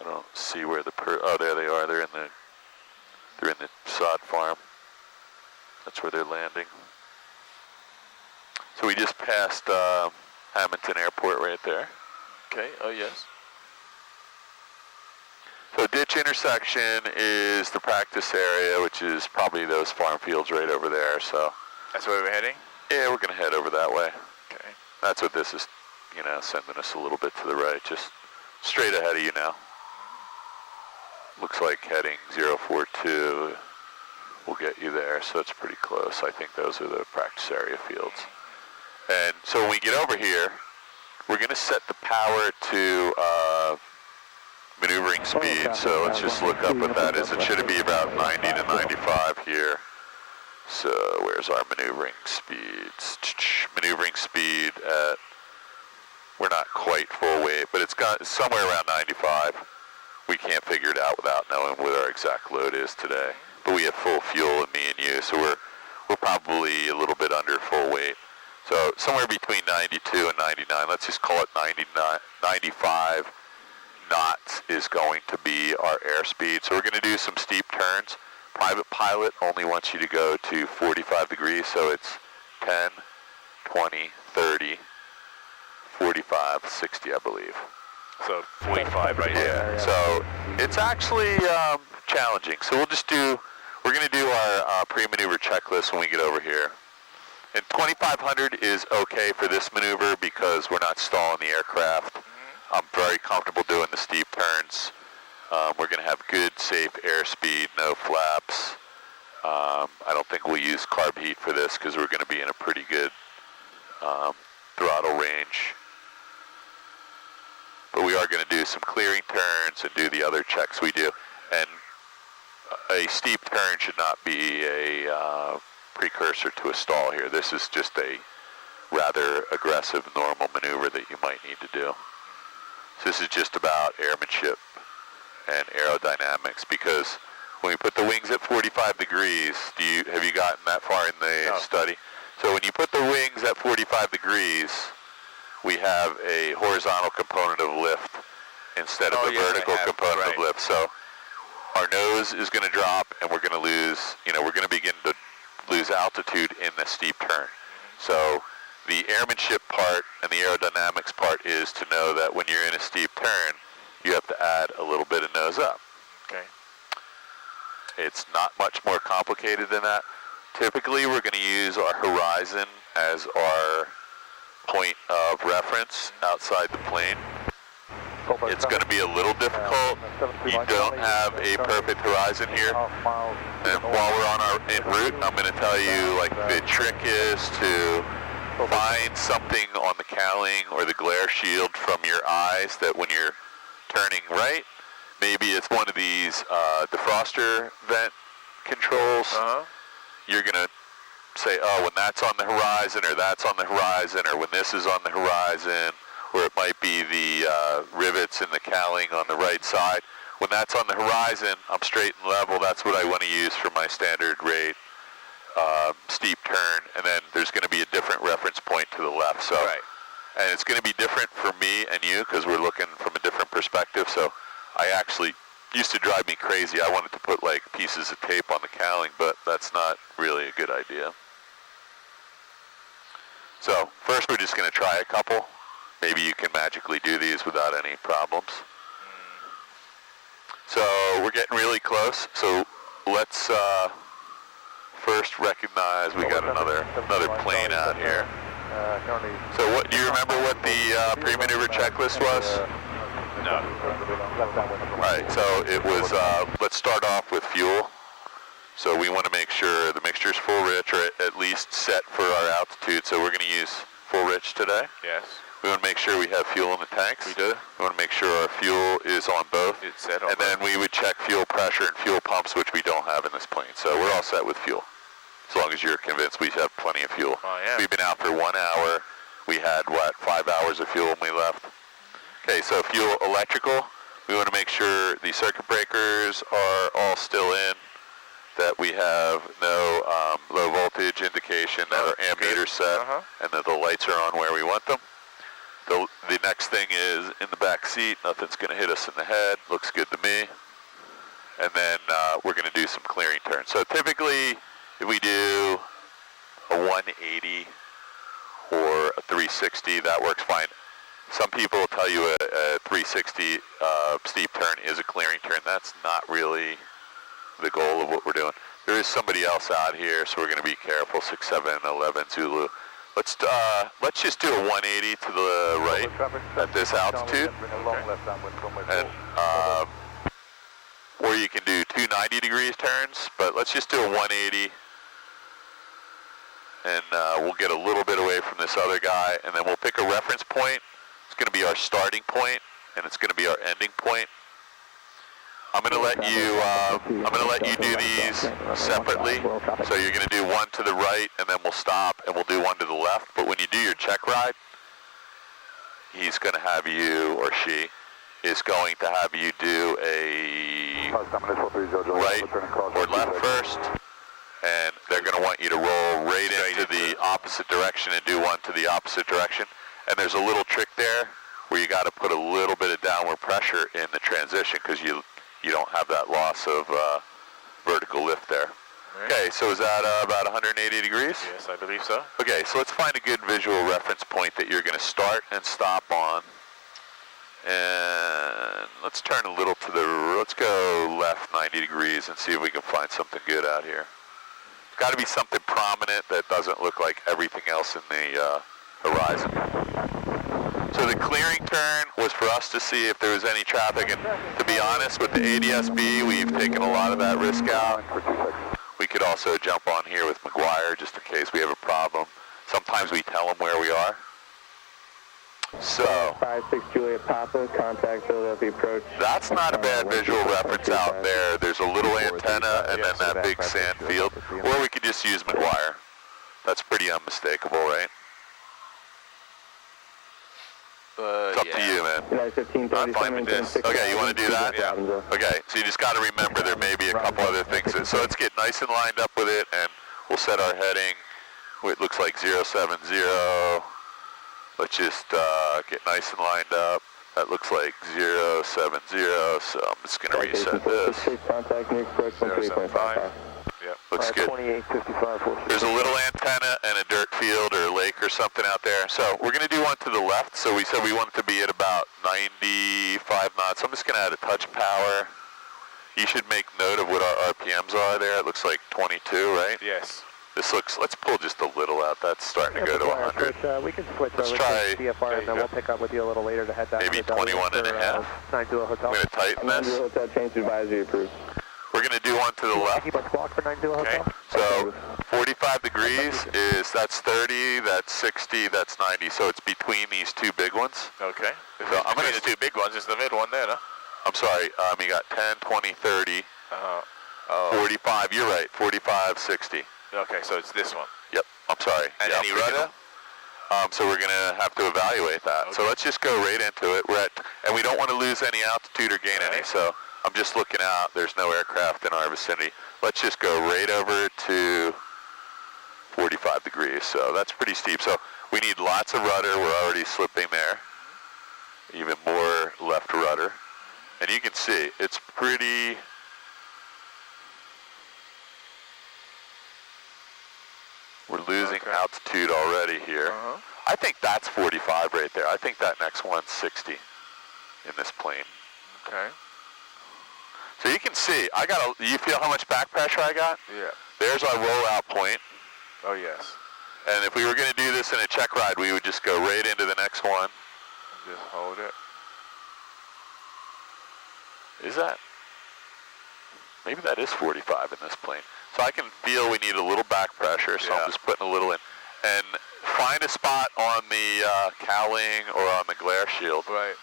I don't see where the oh, there they are. They're in the sod farm. That's where they're landing. So we just passed Hamilton Airport right there. Okay, oh yes. So ditch intersection is the practice area, which is probably those farm fields right over there. So That's where we're heading? yeah, we're gonna head over that way. Okay. That's what this is, you know, sending us a little bit to the right, just straight ahead of you now. Looks like heading 042 will get you there, so it's pretty close. I think those are the practice area fields. And so when we get over here, we're going to set the power to maneuvering speed. So let's just look up what that is. It should be about 90 to 95 here. So where's our maneuvering speeds? Maneuvering speed at we're not quite full weight, but it's somewhere around 95. We can't figure it out without knowing what our exact load is today. But we have full fuel in me and you, so we're probably a little bit under full weight. So somewhere between 92 and 99, let's just call it 95 knots is going to be our airspeed. So we're going to do some steep turns. Private pilot only wants you to go to 45 degrees, so it's 10, 20, 30, 45, 60, I believe. So 45 right there. Yeah, so it's actually challenging. So we're going to do our pre-maneuver checklist when we get over here. And 2500 is okay for this maneuver because we're not stalling the aircraft. I'm very comfortable doing the steep turns. We're going to have good, safe airspeed, no flaps. I don't think we'll use carb heat for this because we're going to be in a pretty good throttle range. But we are going to do some clearing turns and do the other checks we do. And a steep turn should not be a precursor to a stall here. This is just a rather aggressive normal maneuver that you might need to do. So this is just about airmanship and aerodynamics, because when we put the wings at 45 degrees, have you gotten that far in the study? So when you put the wings at 45 degrees, we have a horizontal component of lift instead of a vertical component of lift. So our nose is going to drop, and we're going to lose, we're going to begin to lose altitude in the steep turn. So the airmanship part and the aerodynamics part is to know that when you're in a steep turn, you have to add a little bit of nose up. Okay. It's not much more complicated than that. Typically, we're going to use our horizon as our point of reference outside the plane. It's going to be a little difficult. You don't have a perfect horizon here. And while we're on our en route, I'm going to tell you, the trick is to find something on the cowling or the glare shield from your eyes that when you're turning right, maybe it's one of these defroster vent controls. You're going to say, oh, when that's on the horizon, or that's on the horizon, or when this is on the horizon, or it might be the rivets in the cowling on the right side. When that's on the horizon, I'm straight and level. That's what I want to use for my standard rate steep turn, and then there's going to be a different reference point to the left. So, and it's going to be different for me and you because we're looking from a different perspective. So I actually used to drive me crazy. I wanted to put pieces of tape on the cowling, but that's not really a good idea. So first we're just going to try a couple. Maybe you can magically do these without any problems. So we're getting really close. So let's first recognize we got another plane out here. So do you remember what the pre-maneuver checklist was? No. All right, so it was, let's start off with fuel. So we want to make sure the mixture's full rich, or at least set for our altitude. So we're going to use full rich today. Yes. We want to make sure we have fuel in the tanks. We do. We want to make sure our fuel is on both. It's set on and then we would check fuel pressure and fuel pumps, which we don't have in this plane. So we're all set with fuel. As long as you're convinced we have plenty of fuel. Oh, yeah. We've been out for 1 hour. We had, 5 hours of fuel when we left? Okay, so fuel electrical. We want to make sure the circuit breakers are all still in, that we have no low voltage indication, that our ammeter's set, and that the lights are on where we want them. The next thing is in the back seat, nothing's going to hit us in the head. Looks good to me. And then we're going to do some clearing turns. So typically, if we do a 180 or a 360, that works fine. Some people will tell you a 360 steep turn is a clearing turn. That's not really the goal of what we're doing. There is somebody else out here, so we're going to be careful. 6711 Zulu. Let's just do a 180 to the right at this altitude. And, or you can do 290 degrees turns, but let's just do a 180. And we'll get a little bit away from this other guy, and then we'll pick a reference point. It's going to be our starting point, and it's going to be our ending point. I'm going to let you do these separately. So you're going to do one to the right, and then we'll stop, and we'll do one to the left. But when you do your check ride, he's going to have you, or she, is going to have you do a right or left first, and they're going to want you to roll right into the opposite direction and do one to the opposite direction. And there's a little trick there where you got to put a little bit of downward pressure in the transition because you don't have that loss of vertical lift there. Right. Okay, so is that about 180 degrees? Yes, I believe so. Okay, so let's find a good visual reference point that you're going to start and stop on. And let's turn a little to the, let's go left 90 degrees and see if we can find something good out here. It's got to be something prominent that doesn't look like everything else in the horizon. So the clearing turn was for us to see if there was any traffic, and to be honest, with the ADS-B, we've taken a lot of that risk out. We could also jump on here with McGuire just in case we have a problem. Sometimes we tell them where we are. So, 56 Juliet Papa, contact Philadelphia approach. That's not a bad visual reference out there. There's a little antenna and then that big sand field. Or we could just use McGuire. That's pretty unmistakable, right? It's up to you, man. I'm fine with this. Okay, you want to do that? Yeah. Okay, so you just got to remember there may be a couple other things. So let's get nice and lined up with it, and we'll set our heading. It looks like 070. Let's just get nice and lined up. That looks like 070, so I'm just going to reset this. Contact New approach 075. Yep. Looks good. 2855. There's a little antenna and a dirt field or a lake or something out there. So we're going to do one to the left. So we said we want it to be at about 95 knots. I'm just going to add a touch power. You should make note of what our RPMs are there. It looks like 22, right? Yes. This looks, let's pull just a little out. That's starting to go to 100. We can switch Let's over try, to CFR, and then we'll pick up with you a little later to head back maybe to 21 and a half. 90 Hotel. I'm going to tighten this. Hotel change advisory approved. We're going to do one to the left. Keep us blocked for 90 Hotel. So 45 degrees is, that's 30, that's 60, that's 90. So it's between these two big ones. Okay. So I'm going the to, two big ones. It's the middle one there, no? I'm sorry, you got 10, 20, 30, Oh. 45, you're right, 45, 60. Okay, so it's this one. Yep, I'm sorry. And yeah, any rudder? So we're going to have to evaluate that. Okay. So let's just go right into it. We're at, and we don't want to lose any altitude or gain any, so I'm just looking out. There's no aircraft in our vicinity. Let's just go right over to 45 degrees. So that's pretty steep. So we need lots of rudder. We're already slipping there. Even more left rudder. And you can see, it's pretty... We're losing altitude already here. I think that's 45 right there. I think that next one's 60 in this plane. Okay. So you can see, you feel how much back pressure I got? Yeah. There's our rollout point. Oh, yes. And if we were going to do this in a check ride, we would just go right into the next one. Just hold it. Is that? Maybe that is 45 in this plane. So I can feel we need a little back pressure, so I'm just putting a little in. And find a spot on the cowling or on the glare shield. Right.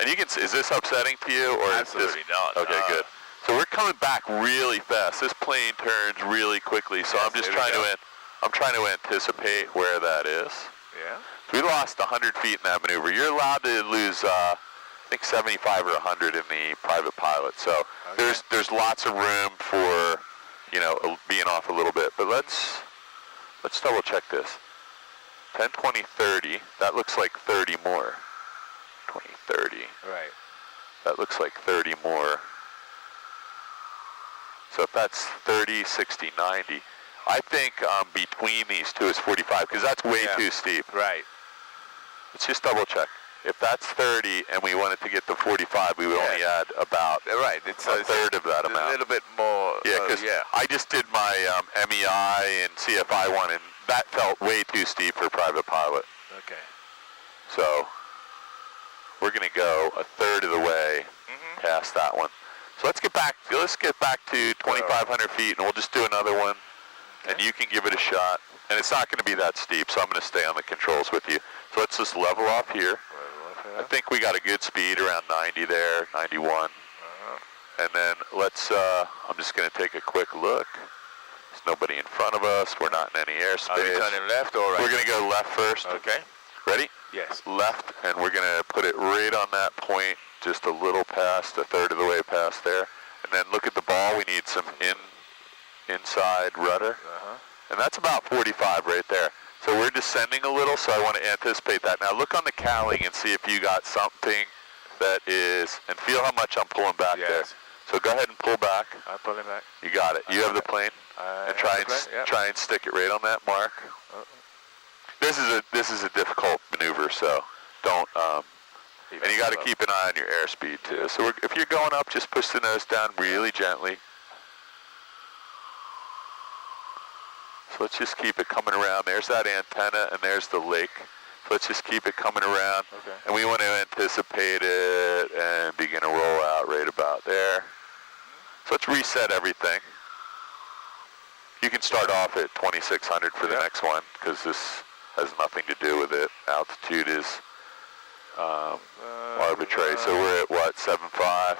And you can see, is this upsetting to you? Or Absolutely not. Okay, good. So we're coming back really fast. This plane turns really quickly, so I'm just trying to anticipate where that is. Yeah. We lost 100 feet in that maneuver. You're allowed to lose, I think 75 or 100 in the private pilot. So there's lots of room for, being off a little bit. But let's double check this. 10, 20, 30. That looks like 30 more. 20, 30. Right. That looks like 30 more. So if that's 30, 60, 90, I think between these two is 45, because that's way too steep. Right. Let's just double check. If that's 30 and we wanted to get to 45, we would only add about It's a third of that amount. A little bit more. Yeah, because I just did my MEI and CFI one, and that felt way too steep for private pilot. Okay. So we're going to go a third of the way past that one. So let's get back to 2,500 feet, and we'll just do another one, and you can give it a shot. And it's not going to be that steep, so I'm going to stay on the controls with you. So let's just level off here. I think we got a good speed around 90 there, 91. And then I'm just going to take a quick look. There's nobody in front of us. We're not in any airspace. Are we turning left or right? We're going to go left first. Okay. Ready? Yes. Left, and we're going to put it right on that point, just a little past, a third of the way past there. And then look at the ball. We need some inside rudder. And that's about 45 right there. So we're descending a little, so I want to anticipate that. Now look on the cowling and see if you got something that is, and feel how much I'm pulling back there. So go ahead and pull back. I'm pulling back. You got it. You have the plane. And try and stick it right on that mark. This is a difficult maneuver, so don't. And you got to keep an eye on your airspeed too. So if you're going up, just push the nose down really gently. So let's just keep it coming around. There's that antenna, and there's the lake. So let's just keep it coming around. Okay. And we want to anticipate it and begin to roll out right about there. So let's reset everything. You can start off at 2600 for the next one, because this has nothing to do with it. Altitude is arbitrary. So we're at what, 7.5?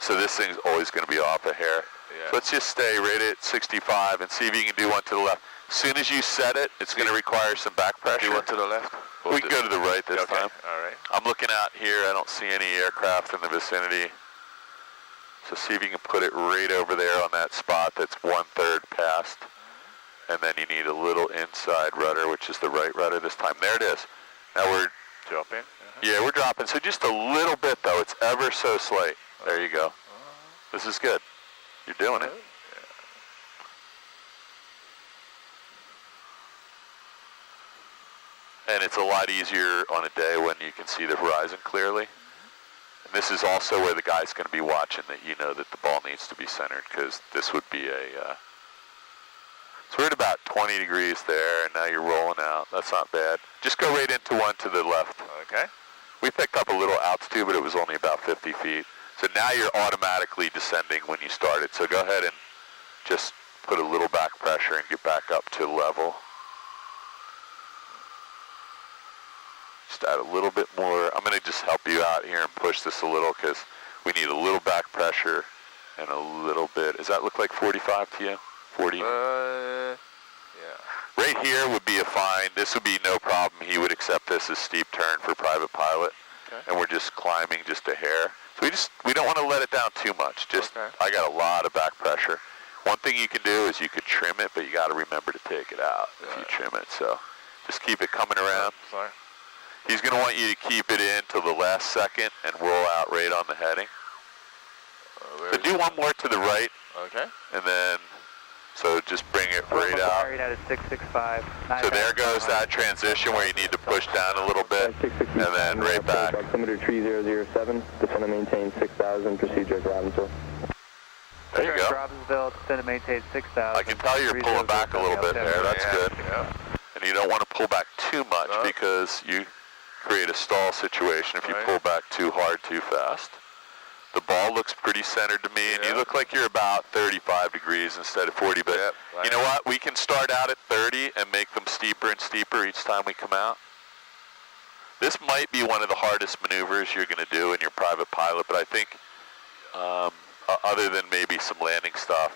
So this thing's always going to be off a hair. So let's just stay right at 65 and see if you can do one to the left. As soon as you set it, it's going to require some back pressure. Do one to the left? We can go to the right this time. All right. I'm looking out here. I don't see any aircraft in the vicinity. So see if you can put it right over there on that spot that's 1/3 past. And then you need a little inside rudder, which is the right rudder this time. There it is. Now we're dropping. Yeah, we're dropping. So just a little bit, though. It's ever so slight. There you go. This is good. You're doing it. And it's a lot easier on a day when you can see the horizon clearly. And this is also where the guy's going to be watching that you know that the ball needs to be centered, because this would be a... So we're at about 20 degrees there, and now you're rolling out. That's not bad. Just go right into one to the left. Okay. We picked up a little altitude, but it was only about 50 feet. So now you're automatically descending when you started. So go ahead and just put a little back pressure and get back up to level. Just add a little bit more. I'm going to just help you out here and push this a little, because we need a little back pressure and a little bit. Does that look like 45 to you? 40? Yeah. Right here would be a fine. This would be no problem. He would accept this as steep turn for private pilot. Okay. And we're just climbing just a hair. So we don't want to let it down too much. Just I got a lot of back pressure. One thing you can do is you could trim it, but you got to remember to take it out if you trim it. So just keep it coming around. Sorry. He's going to want you to keep it in till the last second and roll out right on the heading. So do one more to the right. Okay. And then, so just bring it right out. United 665. So there goes that transition where you need to push down a little bit, and then right back. Altimeter 3007, descend and maintain 6,000, proceed direct Robbinsville. There you go. Robbinsville, descend and maintain 6,000. I can tell you're pulling back a little bit there. That's good. Yeah. And you don't want to pull back too much because you create a stall situation if you pull back too hard, too fast. The ball looks pretty centered to me, and you look like you're about 35 degrees instead of 40, but you know what? We can start out at 30 and make them steeper and steeper each time we come out. This might be one of the hardest maneuvers you're going to do in your private pilot, but I think other than maybe some landing stuff,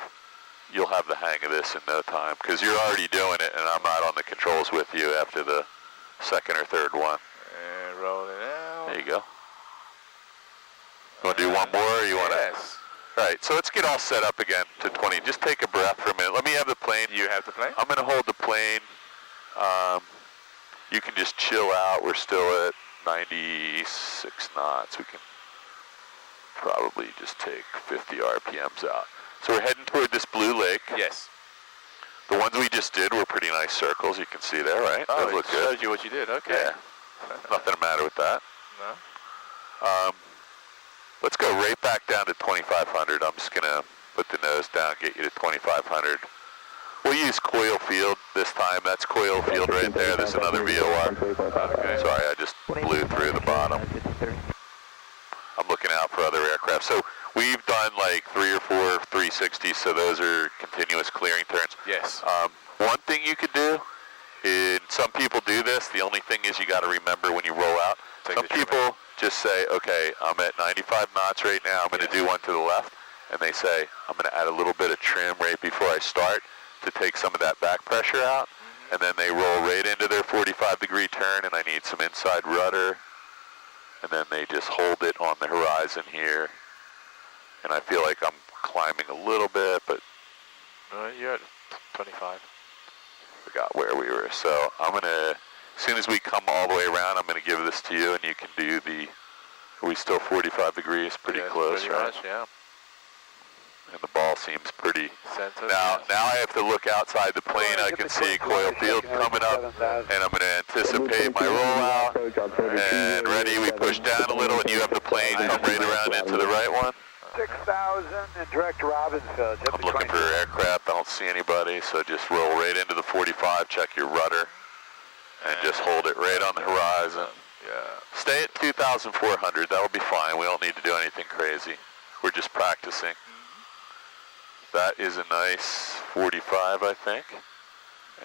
you'll have the hang of this in no time, because you're already doing it, and I'm not on the controls with you after the second or third one. And roll it out. There you go. You want to do one more, or you want to? Yes. All right, so let's get all set up again to 20. Just take a breath for a minute. Let me have the plane. You have the plane? I'm going to hold the plane. You can just chill out. We're still at 96 knots. We can probably just take 50 RPMs out. So we're heading toward this blue lake. Yes. The ones we just did were pretty nice circles. You can see there, right? Oh, Those look it good. shows you what you did. Okay. Yeah. Nothing the matter with that. No. Let's go right back down to 2,500. I'm just going to put the nose down, get you to 2,500. We'll use coil field this time. That's coil field right there. There's another VOR. Okay. Sorry, I just blew through the bottom. I'm looking out for other aircraft. So we've done like 3 or 4 360s, so those are continuous clearing turns. Yes. One thing you could do, and some people do this, the only thing is you got to remember when you roll out, some people just say, okay, I'm at 95 knots right now, I'm going to do one to the left, and they say, I'm going to add a little bit of trim right before I start to take some of that back pressure out, and then they roll right into their 45-degree turn, and I need some inside rudder, and then they just hold it on the horizon here, and I feel like I'm climbing a little bit, but You're at 25. forgot where we were. So I'm gonna, as soon as we come all the way around, I'm gonna give this to you, and you can do the, are we still 45 degrees? Pretty close, pretty right? much, yeah. And the ball seems pretty. Center. Now I have to look outside the plane. I can see coil field coming up, and I'm going to anticipate my rollout. And ready, we push down a little, and you have the plane come right around into the right one. 6,000 and direct Robbinsville. I'm looking for aircraft. I don't see anybody, so just roll right into the 45. Check your rudder, and just hold it right on the horizon. Yeah. Stay at 2,400. That'll be fine. We don't need to do anything crazy. We're just practicing. That is a nice 45, I think.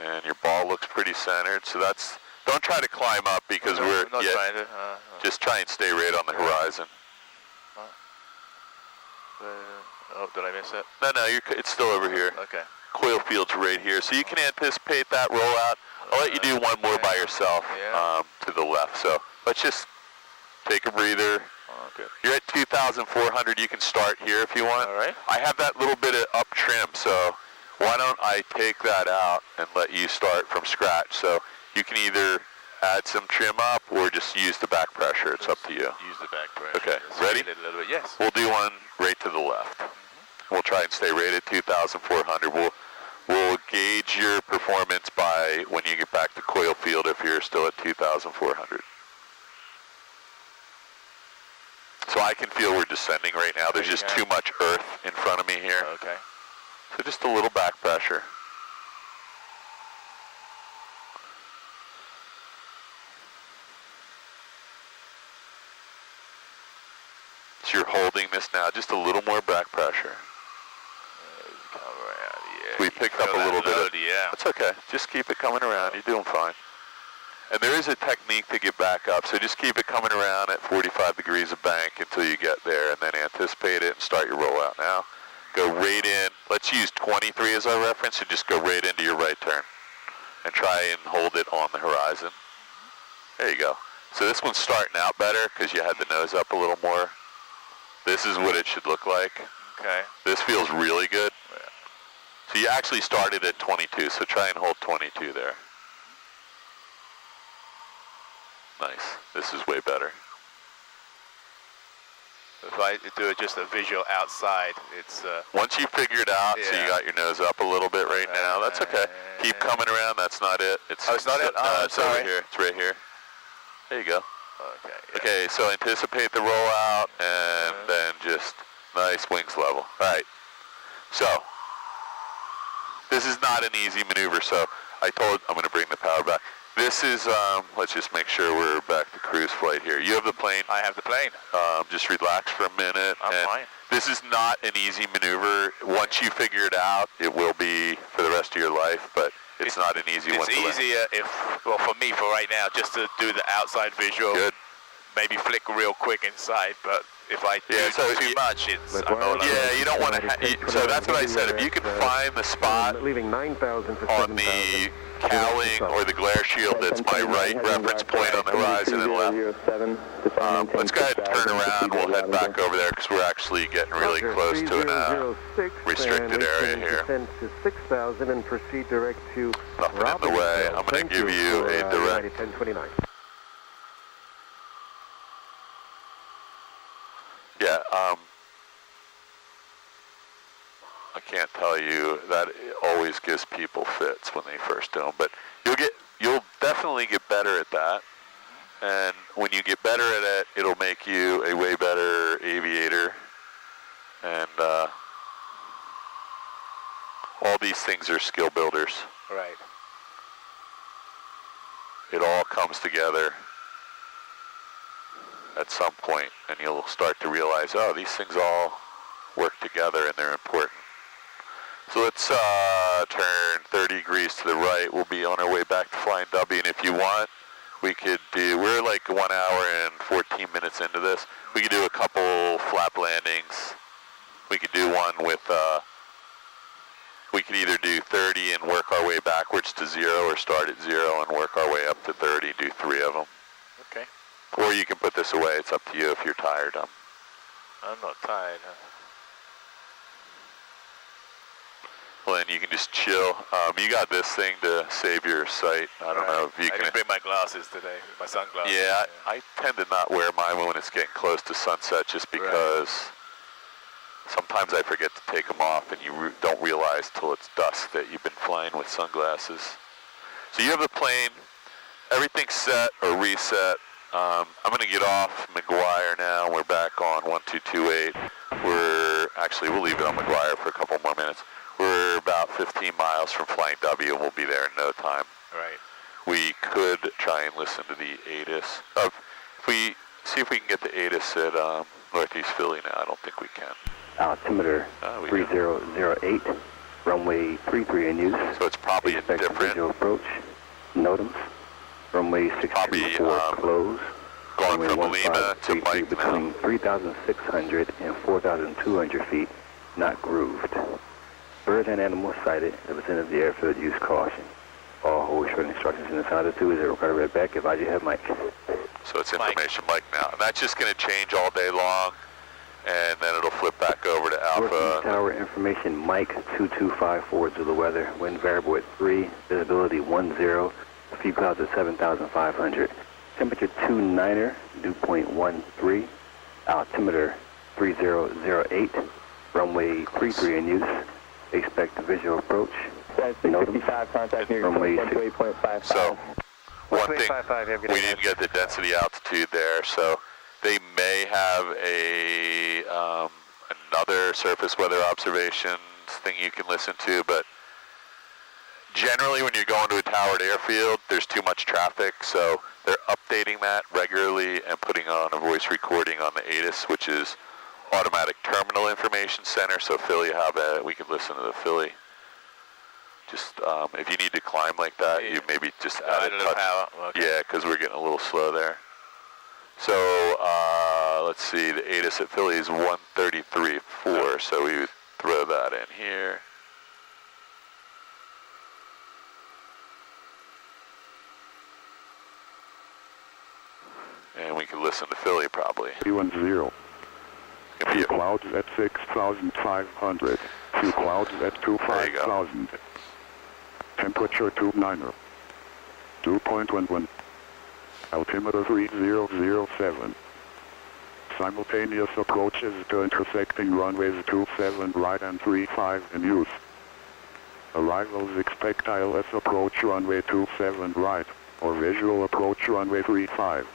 And your ball looks pretty centered. So that's, don't try to climb up because we're, not trying to. just try and stay right on the horizon. Oh, did I miss it? No, it's still over here. Okay. Coil field's right here. So you can anticipate that rollout. I'll let you do one more by yourself to the left. So let's just take a breather. Okay. You're at 2,400. You can start here if you want. All right. I have that little bit of up trim, so why don't I take that out and let you start from scratch? So you can either add some trim up or just use the back pressure. It's up to you. Use the back pressure. Okay. Just Ready? feel it a little bit. Yes. We'll do one right to the left. We'll try and stay right at 2,400. We'll gauge your performance by when you get back to coil field if you're still at 2,400. So I can feel we're descending right now. There's just too much earth in front of me here. Okay. So just a little back pressure. So you're holding this now, just a little more back pressure. Come around, yeah. We picked up a little bit of, yeah. that's okay. Just keep it coming around. You're doing fine. And there is a technique to get back up, so just keep it coming around at 45 degrees of bank until you get there, and then anticipate it and start your rollout now. Go right in. Let's use 23 as our reference, and just go right into your right turn. And try and hold it on the horizon. There you go. So this one's starting out better because you had the nose up a little more. This is what it should look like. Okay. This feels really good. So you actually started at 22, so try and hold 22 there. Nice. This is way better. If I do it just a visual outside, it's... Once you figure it out, so you got your nose up a little bit right now, that's okay. Keep coming around, that's not it. Oh, it's not it? No, it's over here. It's right here. There you go. Okay. Yeah. Okay, so anticipate the rollout, and then just nice wings level. All right. So, this is not an easy maneuver, so I'm going to bring the power back. This is, let's just make sure we're back to cruise flight here. You have the plane. I have the plane. Just relax for a minute. I'm fine. This is not an easy maneuver. Once you figure it out, it will be for the rest of your life, but it's not an easy one to learn. It's easier well, for me, for right now, just to do the outside visual. Good. Maybe flick real quick inside, but if I do too much, it's... you don't want to... So that's what I said. If you can find the spot leaving 9,000 for on the cowling or the glare shield that's my right reference point on the horizon and left. Let's go ahead and turn around. We'll head back over there because we're actually getting really close to a restricted area here. Descend to 6,000 and proceed direct to Nothing in the way. I'm going to give you a direct... 1029. Yeah, I can't tell you that it always gives people fits when they first do them, but you'll definitely get better at that. And when you get better at it, it'll make you a way better aviator. And all these things are skill builders. Right. It all comes together at some point, and you'll start to realize, oh, these things all work together and they're important. So let's turn 30 degrees to the right. We'll be on our way back to Flying W, and if you want, we could do, we're like 1 hour and 14 minutes into this. We could do a couple flap landings. We could do one with we could either do 30 and work our way backwards to 0, or start at 0 and work our way up to 30, do 3 of them. Okay. Or you can put this away. It's up to you if you're tired. I'm not tired. Well, then you can just chill. You got this thing to save your sight. I don't know if you can. I didn't bring my glasses today, my sunglasses. Yeah, I tend to not wear mine when it's getting close to sunset, just because sometimes I forget to take them off, and you don't realize till it's dusk that you've been flying with sunglasses. So you have the plane, everything's set or reset. I'm going to get off McGuire now. We're back on 1228. We'll leave it on McGuire for a couple more minutes. We're about 15 miles from Flying W, and we'll be there in no time. Right. We could try and listen to the ATIS. See if we can get the ATIS at Northeast Philly now. I don't think we can. Altimeter 3008, runway 33 in use. So it's probably a different visual approach. NOTAMs, runway 624 close. Going runway from Lima to Mike between 3,600 and 4,200 feet, not grooved. Birds and animals sighted in the vicinity of the airfield, use caution. All hold short instructions in the sound of 2 is required read back. Advise you have Mike. So it's information Mike now. And that's just going to change all day long, and then it'll flip back over to Alpha. Northeast Tower information, Mike 2254 to the weather. Wind variable at 3, visibility 10, few clouds at 7,500. Temperature 29er, dew point 13. Altimeter 3008, runway 33 in use. Expect visual approach. NOTAMs, contact here, runway 628.55. So, one thing, we didn't get the density altitude there, so they may have another surface weather observations thing you can listen to, but generally when you're going to a towered airfield, there's too much traffic, so they're updating that regularly and putting on a voice recording on the ATIS, which is Automatic Terminal Information Center. So Philly, we could listen to the Philly. Just if you need to climb like that, you maybe just add a touch. Power. Okay. Yeah, because we're getting a little slow there. So let's see, the ATIS at Philly is 133.4, so we would throw that in here. And we can listen to Philly probably. 310. Few clouds at 6,500. Few clouds at 25,000. Temperature 29er. Dew point 11. Altimeter 3007. Simultaneous approaches to intersecting runways 27 right and 35 in use. Arrivals expect ILS approach runway 27 right, or visual approach runway 35.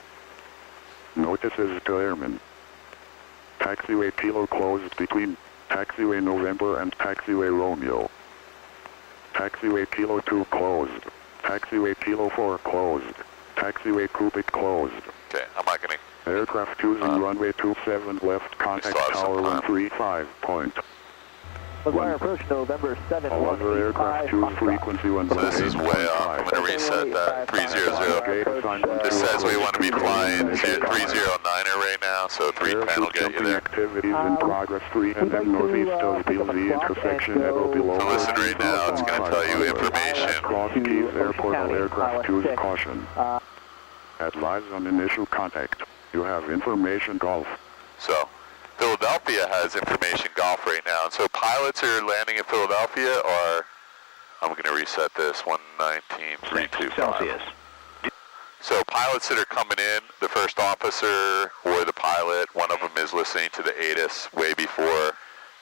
Notices to airmen. Taxiway Kilo closed between Taxiway November and Taxiway Romeo. Taxiway Kilo 2 closed. Taxiway Kilo 4 closed. Taxiway Quebec closed. Okay, I'm not going to... Aircraft choosing runway 27 left, contact tower 135 point. McGuire approach November 7. All other aircraft choose frequency 1. So this is way off. I'm going to reset that. 300. This says we want to be flying 309er right now, so 310 will get you there. Activities in progress 3 and then northeast of BLZ intersection at or below. So listen right now, it's going to tell you information. Cross Keys Airport, all aircraft choose caution. Advise on initial contact. You have information golf. So Philadelphia has information golf right now, and so pilots are landing in Philadelphia, or I'm going to reset this 119.325. So pilots that are coming in, the first officer or the pilot, one of them is listening to the ATIS way before,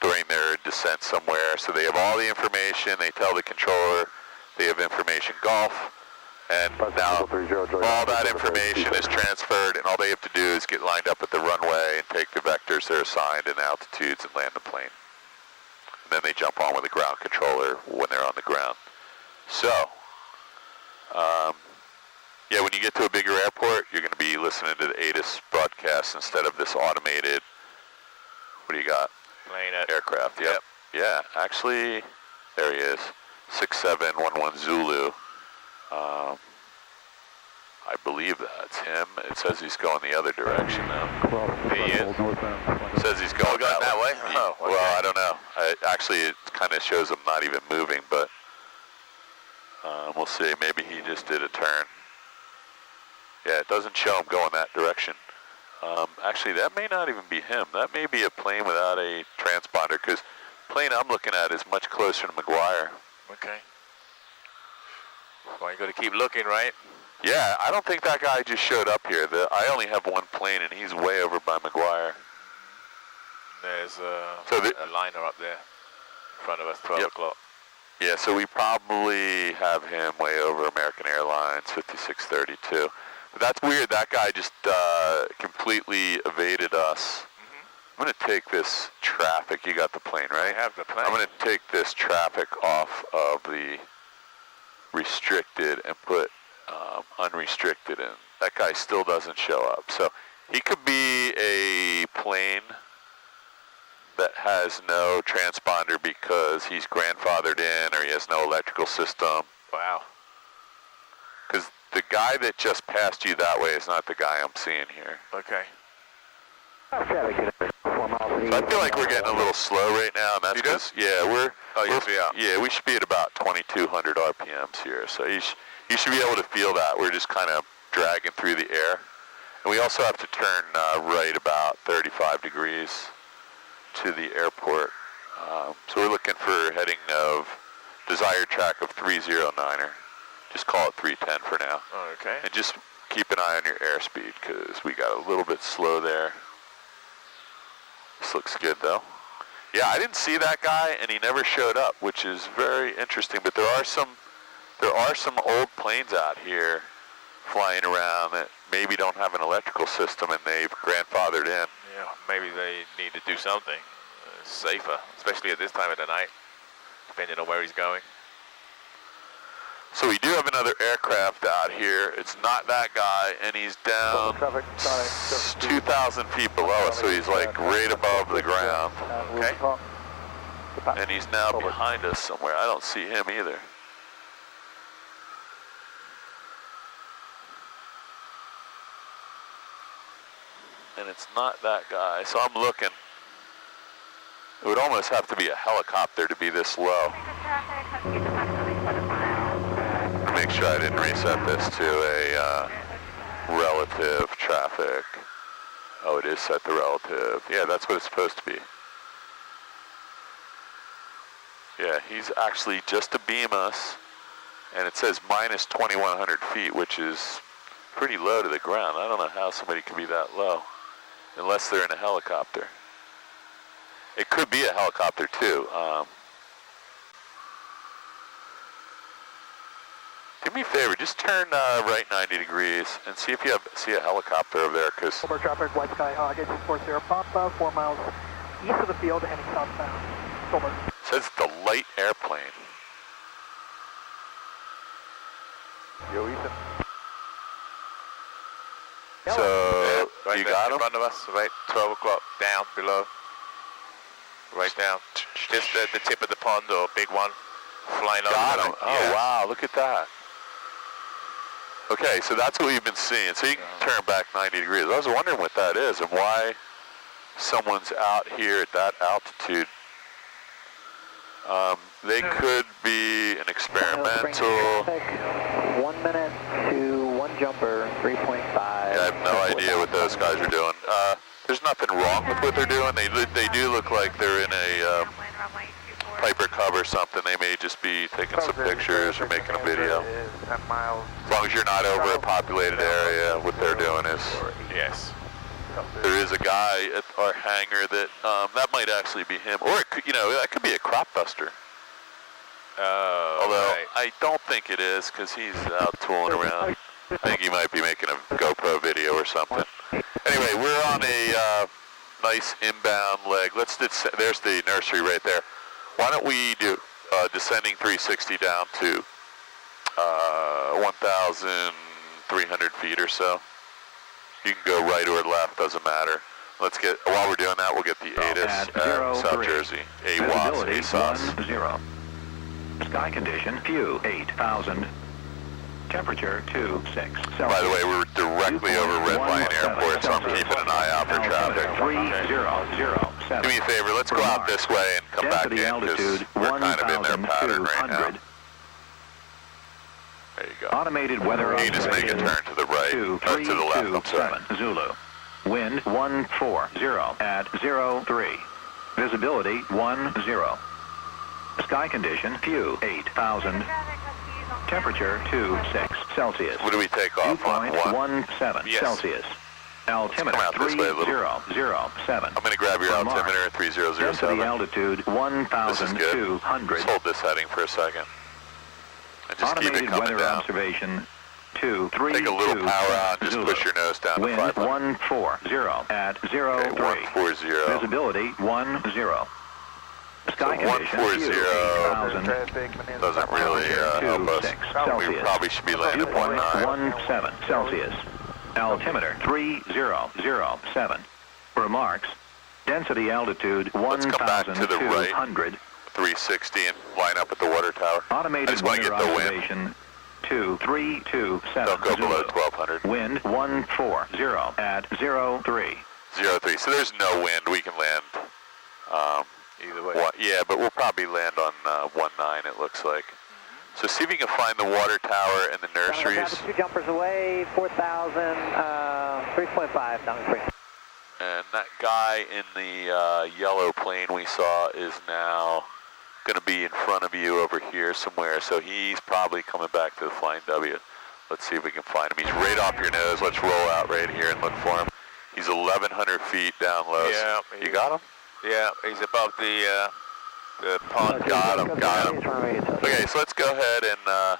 during their descent somewhere. So they have all the information. They tell the controller they have information golf. And now all that information is transferred, and all they have to do is get lined up at the runway and take the vectors they're assigned and altitudes and land the plane. And then they jump on with the ground controller when they're on the ground. So, yeah, when you get to a bigger airport, you're going to be listening to the ATIS broadcast instead of this automated, what do you got? Plane aircraft, yep. Yeah, actually, there he is, 6711 Zulu. I believe that's him. It says he's going the other direction now. He is. It says he's going that way. Oh, okay. Well, I don't know. actually it kind of shows him not even moving, but we'll see. Maybe he just did a turn. Yeah, it doesn't show him going that direction. Actually, that may not even be him. That may be a plane without a transponder, because the plane I'm looking at is much closer to McGuire. Okay. Well, you got to keep looking, right? Yeah, I don't think that guy just showed up here. I only have one plane, and he's way over by McGuire. There's a liner up there in front of us, 12 o'clock. Yeah, so we probably have him way over American Airlines, 5632. But that's weird. That guy just completely evaded us. I'm going to take this traffic. You got the plane, right? I have the plane. I'm going to take this traffic off of the restricted and put unrestricted in. That guy still doesn't show up. So he could be a plane that has no transponder because he's grandfathered in or he has no electrical system. Wow. Because the guy that just passed you that way is not the guy I'm seeing here. Okay. So I feel like we're getting a little slow right now, and that's because, we should be at about 2,200 RPMs here. So you should be able to feel that. We're just kind of dragging through the air. And we also have to turn right about 35 degrees to the airport. So we're looking for heading of desired track of 309er. Just call it 310 for now. Oh, okay. And just keep an eye on your airspeed, because we got a little bit slow there. This looks good though. Yeah, I didn't see that guy, and he never showed up, which is very interesting. But there are some old planes out here flying around that maybe don't have an electrical system, and they've grandfathered in. Yeah, maybe they need to do something safer, especially at this time of the night, depending on where he's going. So we do have another aircraft out here. It's not that guy, and he's down 2,000 feet below us, so he's like right above the ground. Okay. And he's now behind us somewhere. I don't see him either. And it's not that guy, so I'm looking. It would almost have to be a helicopter to be this low. Make sure I didn't reset this to a relative traffic. Oh, it is set to relative. Yeah, that's what it's supposed to be. Yeah, he's actually just abeam us, and it says minus 2,100 feet, which is pretty low to the ground. I don't know how somebody could be that low, unless they're in a helicopter. It could be a helicopter too. Do me a favor, just turn right 90 degrees and see if you see a helicopter over there, because... Over traffic, White Sky Hog, 1840 Papa, 4 miles east of the field, heading southbound. Over. It says the light airplane. Yo, Ethan. So, right you there got him? in front of us, right 12 o'clock, down, below. Right down. Just the tip of the pond, or big one, flying over. Got him. Oh, wow, look at that. Okay, so that's what we've been seeing. So you can turn back 90 degrees. I was wondering what that is and why someone's out here at that altitude. They could be an experimental. 1 minute to one jumper, 3.5. Yeah, I have no idea what those guys are doing. There's nothing wrong with what they're doing. They do look like they're in a Piper Cub or something. They may just be taking some pictures or making a video. As long as you're not over a populated area, what they're doing is... Yes. There is a guy at our hangar that that might actually be him, or it could, that could be a crop buster. Although right. I don't think it is, because he's out tooling around. I think he might be making a GoPro video or something. Anyway, we're on a nice inbound leg. There's the nursery right there. Why don't we do descending 360 down to 1,300 feet or so. You can go right or left, doesn't matter. While we're doing that, we'll get the ATIS South Jersey. AWAS, ASOS. 0. Sky condition, few, 8,000. Temperature, 26. By the way, we're directly over Red Lion Airport, so I'm keeping an eye out for traffic. 300. 7. Do me a favor, let's go out this way and come back in, altitude we're kind of in their pattern right now. 1,200. There you go. Automated weather You just make a turn to the right, to the left, I'm sorry. 2327 Zulu. Wind 140 at 03. Visibility 10. Sky condition few 8,000. Temperature 26 Celsius. What do we take off on? Viewpoint 17 Yes. Celsius. Altimeter Let's come out this way a little. 3007. I'm going to grab your For Mars. altimeter, 3007. Density altitude This is good. 1,200. Just hold this heading for a second. And just keep it Automated coming weather down. observation 232. Take a little power on, just Zulu. push your nose down to Wind 500. 140 at 03. Okay, 140. Visibility 10. Sky So condition 140 few 8,000. doesn't really help us. 26 We Celsius. probably should be landing Viewpoint 19. 17 Celsius. Altimeter 3007. Remarks. Density altitude Let's come back to the right. 1,200. 360 and line up at the water tower. I Automated just want to weather get the wind. observation 2327 Don't go below Zulu. 1200. Wind 140 at 03. 03. So there's no wind. We can land. Either way. Yeah, but we'll probably land on 19, it looks like. So see if you can find the water tower and the nurseries. 2 jumpers away, 4,000, 3.5 down the street. And that guy in the yellow plane we saw is now going to be in front of you over here somewhere. So he's probably coming back to the Flying W. Let's see if we can find him. He's right off your nose. Let's roll out right here and look for him. He's 1,100 feet down low. Yeah. You got him? Yeah, he's above the pond. Got him. Okay, so let's go ahead and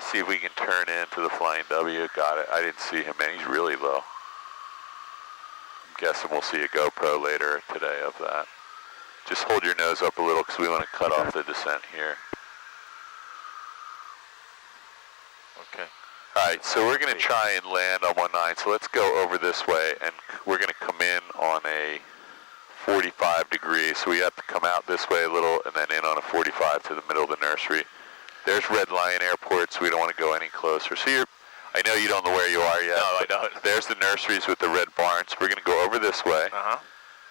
see if we can turn into the Flying W. Got it. I didn't see him, man. He's really low. I'm guessing we'll see a GoPro later today of that. Just hold your nose up a little because we want to cut off the descent here. Okay. All right, so we're going to try and land on 19. So let's go over this way, and we're going to come in on a 45 degrees. So we have to come out this way a little and then in on a 45 to the middle of the nursery. There's Red Lion Airport, so we don't want to go any closer. So I know you don't know where you are yet. No, I don't. There's the nurseries with the red barns. We're going to go over this way. Uh-huh.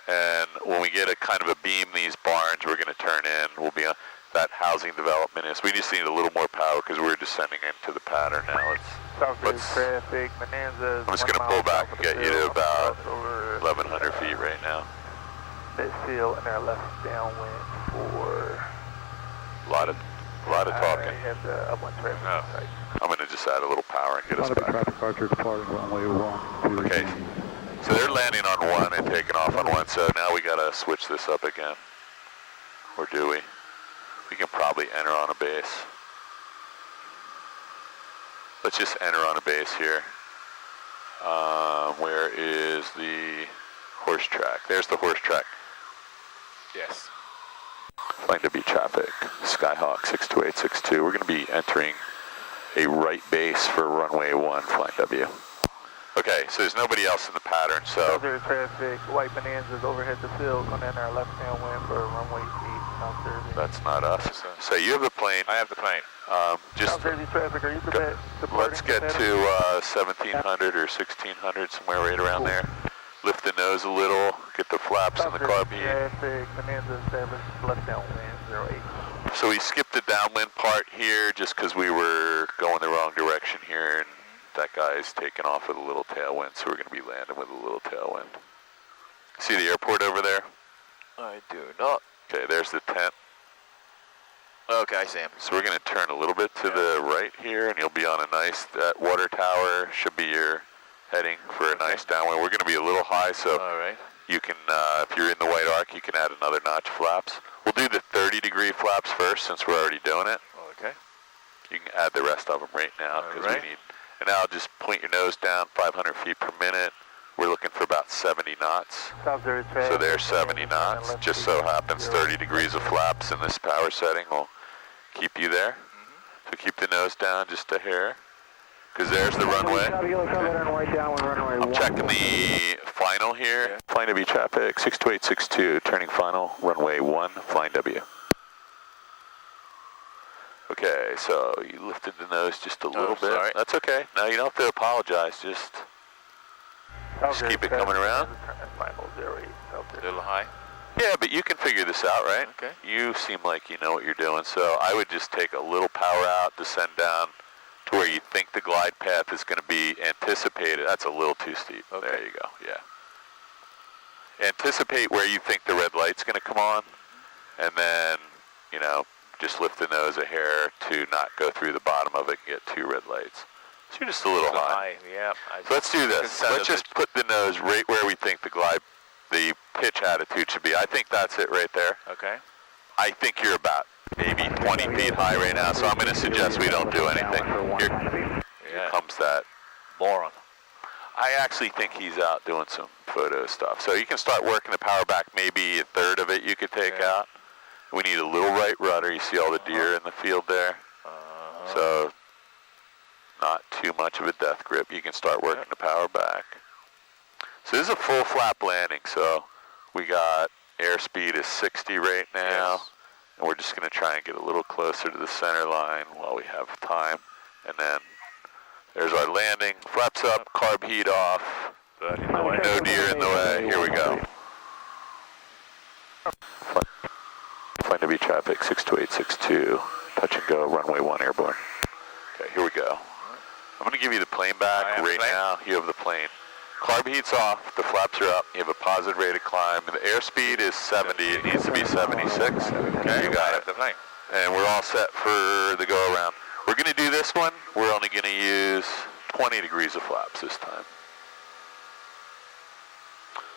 And when we get a kind of a beam these barns, we're going to turn in. We'll be on that housing development is. We just need a little more power because we're descending into the pattern now. Southbridge traffic, Bonanza. I'm just going to pull back and get you to about 1,100 feet right now. Midfield and our left downwind for A lot of talking. at the upland traffic site. I'm going to just add a little power and get us back. Traffic departure departing runway 1. Okay. So they're landing on 1 and taking off on 1. So now we got to switch this up again. Or do we? We can probably enter on a base. Let's just enter on a base here. Where is the horse track? There's the horse track. Yes. Flying W traffic, Skyhawk 62862. We're going to be entering a right base for runway 1, Flying W. Okay, so there's nobody else in the pattern, so... Southbridge traffic, White Bonanza's overhead the field, going in our left downwind for runway 8, South Jersey. That's not us. So you have the plane. I have the plane. Just South Jersey traffic, are you departing? let's get to 1,700 or 1,600, somewhere right around there. Lift the nose a little, get the flaps in the carb heat. Traffic, Bonanza established, left downwind, 08. So we skipped the downwind part here just because we were going the wrong direction here, and that guy's taking off with a little tailwind, so we're going to be landing with a little tailwind. See the airport over there? I do not. Okay, there's the tent. Okay, I see him. So we're going to turn a little bit to the right here, and you'll be on a nice, that water tower should be your heading for a nice downwind. We're going to be a little high, so you can, if you're in the white arc, you can add another notch flaps. We'll do the 30-degree flaps first since we're already doing it. Okay. You can add the rest of them right now because we need, and now just point your nose down 500 feet per minute. We're looking for about 70 knots. So there's 70 knots. Just so happens 30 degrees of flaps in this power setting will keep you there. So keep the nose down just a hair. Because there's the runway. I'm checking the final here. Flying W traffic, 62862, turning final, runway 1, Flying W. Okay, so you lifted the nose just a little bit. Sorry. That's okay. No, you don't have to apologize. Just keep it coming around. little high. Yeah, but you can figure this out, right? Okay. You seem like you know what you're doing, so I would just take a little power out, descend down to where you think the glide path is going to be anticipated. That's a little too steep. Okay. There you go, yeah. Anticipate where you think the red light's going to come on, and then, you know, just lift the nose a hair to not go through the bottom of it and get two red lights. So you're just a little high. Yeah. So let's do this. Let's just put the nose right where we think the pitch attitude should be. I think that's it right there. Okay. I think you're about maybe 20 feet high right now, so I'm going to suggest we don't do anything. Here comes that moron. I actually think he's out doing some photo stuff. So you can start working the power back, maybe a third of it you could take out. We need a little right rudder. You see all the deer in the field there? So not too much of a death grip. You can start working the power back. So this is a full flap landing, so we got airspeed is 60 right now, and we're just going to try and get a little closer to the center line while we have time. And then there's our landing. Flaps up, carb heat off. No deer in the way. Here we go. Find to be traffic 62862, touch and go, runway 1 airborne. Okay, here we go. I'm going to give you the plane back right now. You have the plane. Carb heat's off, the flaps are up, you have a positive rate of climb, and the airspeed is 70, it needs to be 76. Okay, you got it. And we're all set for the go around. We're going to do this one, we're only going to use 20 degrees of flaps this time.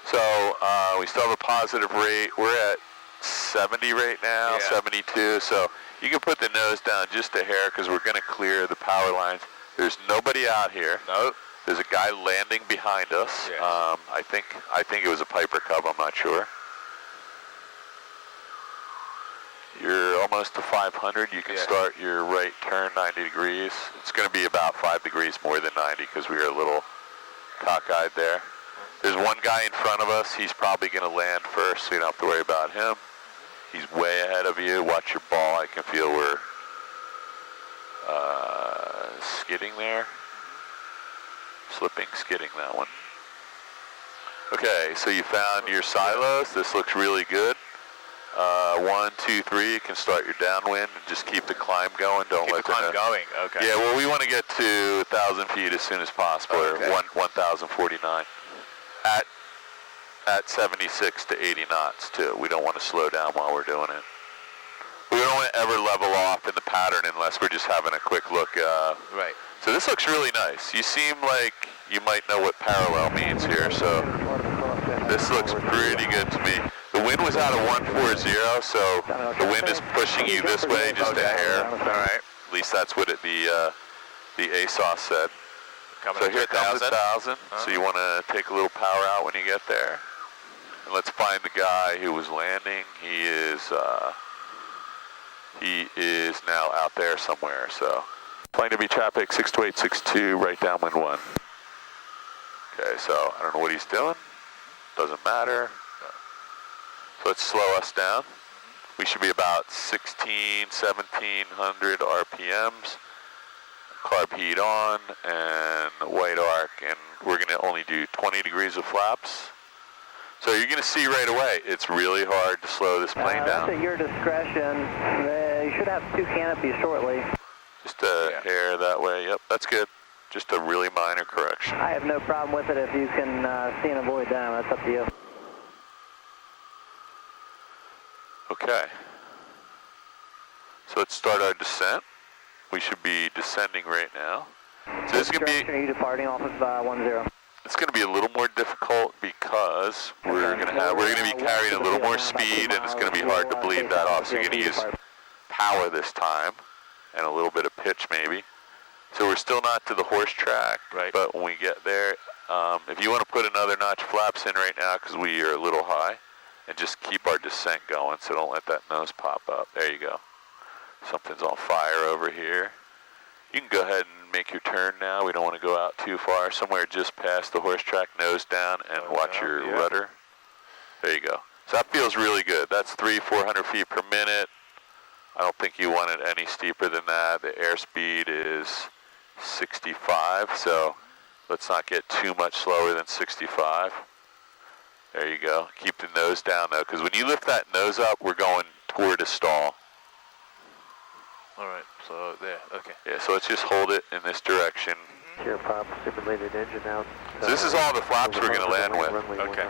So we still have a positive rate, we're at 70 right now, 72, so you can put the nose down just a hair because we're going to clear the power lines. There's nobody out here. Nope. There's a guy landing behind us. Yes. I think it was a Piper Cub, I'm not sure. You're almost to 500. You can start your right turn 90 degrees. It's going to be about 5 degrees more than 90 because we are a little cockeyed there. There's one guy in front of us. He's probably going to land first, so you don't have to worry about him. He's way ahead of you. Watch your ball. I can feel we're skidding there. Slipping, skidding that one. Okay, so you found your silos. This looks really good. 1, 2, 3. You can start your downwind and just keep the climb going. Don't let the climb going. Okay. Yeah, well, we want to get to 1,000 feet as soon as possible. Okay. Or 1,049 at 76 to 80 knots too. We don't want to slow down while we're doing it. We don't want to ever level off in the pattern unless we're just having a quick look. Right. So this looks really nice. You seem like you might know what parallel means here, so this looks pretty good to me. The wind was out of 140, so the wind is pushing you this way just a hair. All right. At least that's what the ASOS said. So here comes 1,000. So you want to take a little power out when you get there. And let's find the guy who was landing. He is now out there somewhere. So plane to be traffic 62862, right downwind 1. Okay, so I don't know what he's doing. Doesn't matter. So let's slow us down. We should be about 1700 RPMs. Carb heat on and white arc, and we're going to only do 20 degrees of flaps. So you're going to see right away, it's really hard to slow this plane down. That's at your discretion. You should have 2 canopies shortly. Just a hair that way. Yep, that's good. Just a really minor correction. I have no problem with it if you can see and avoid them. That's up to you. Okay. So let's start our descent. We should be descending right now. So this is going to be. Are you departing off of 10? It's going to be a little more difficult because we're going to be carrying a little more speed, and it's going to be hard to bleed that off. So you're going to use power this time, and a little bit of pitch maybe. So we're still not to the horse track, right? But when we get there, if you want to put another notch flaps in right now because we are a little high, and just keep our descent going, so don't let that nose pop up. There you go. Something's on fire over here. You can go ahead and make your turn now. We don't want to go out too far. Somewhere just past the horse track, nose down, and watch your rudder. There you go. So that feels really good. That's 300-400 feet per minute. I don't think you want it any steeper than that. The airspeed is 65, so let's not get too much slower than 65. There you go. Keep the nose down though, because when you lift that nose up, we're going toward a stall. All right, so there, okay. Yeah, so let's just hold it in this direction. Here, pop, simulated engine out. So this is all the flaps we're going to land with. Okay.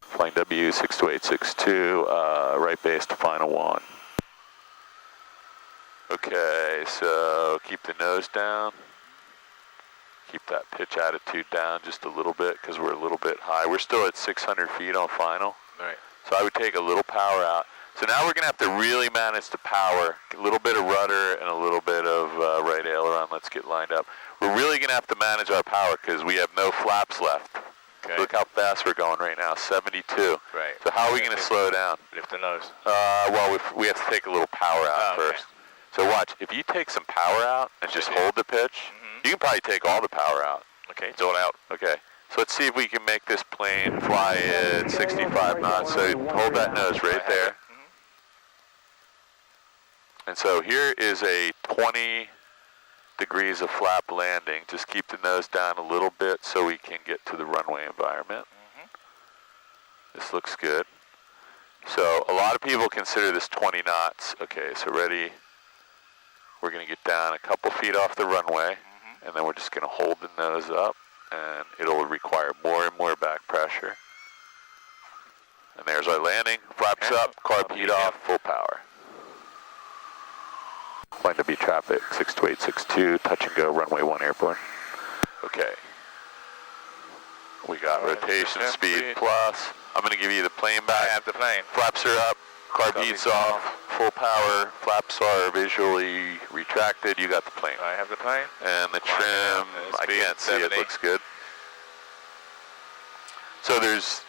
Flying W62862, right base to final 1. Okay, so keep the nose down. Keep that pitch attitude down just a little bit because we're a little bit high. We're still at 600 feet on final. Right. So I would take a little power out. So now we're going to have to really manage the power. A little bit of rudder and a little bit of right aileron. Let's get lined up. We're really going to have to manage our power because we have no flaps left. Okay. Look how fast we're going right now, 72. Right. So how are we going to slow down? Lift the nose. Well, we have to take a little power out first. Okay. So watch, if you take some power out and just hold the pitch, you can probably take all the power out. Okay, it's all out. Okay. So let's see if we can make this plane fly at 65 knots. So hold that nose right there. And so here is a 20 degrees of flap landing. Just keep the nose down a little bit so we can get to the runway environment. This looks good. So a lot of people consider this 20 knots. Okay, so ready. We're going to get down a couple feet off the runway, and then we're just going to hold the nose up, and it'll require more and more back pressure. And there's our landing. Flaps up, carb heat off, full power. Flying W traffic 62862, touch and go, runway 1 airborne. Okay. We got rotation speed plus. I'm going to give you the plane back. I have the plane. Flaps are up, carb heat's off, full power, flaps are visually retracted. You got the plane. I have the plane. And the trim, I can't see it, looks good. So there's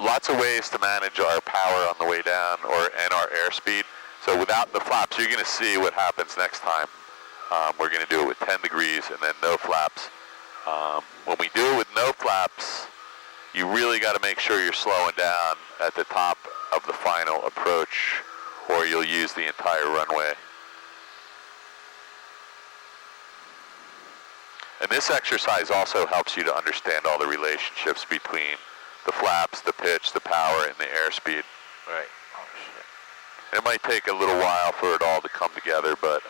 lots of ways to manage our power on the way down and our airspeed. So without the flaps, you're going to see what happens next time. We're going to do it with 10 degrees and then no flaps. When we do it with no flaps, you really got to make sure you're slowing down at the top of the final approach, or you'll use the entire runway. And this exercise also helps you to understand all the relationships between the flaps, the pitch, the power, and the airspeed. Right. It might take a little while for it all to come together, but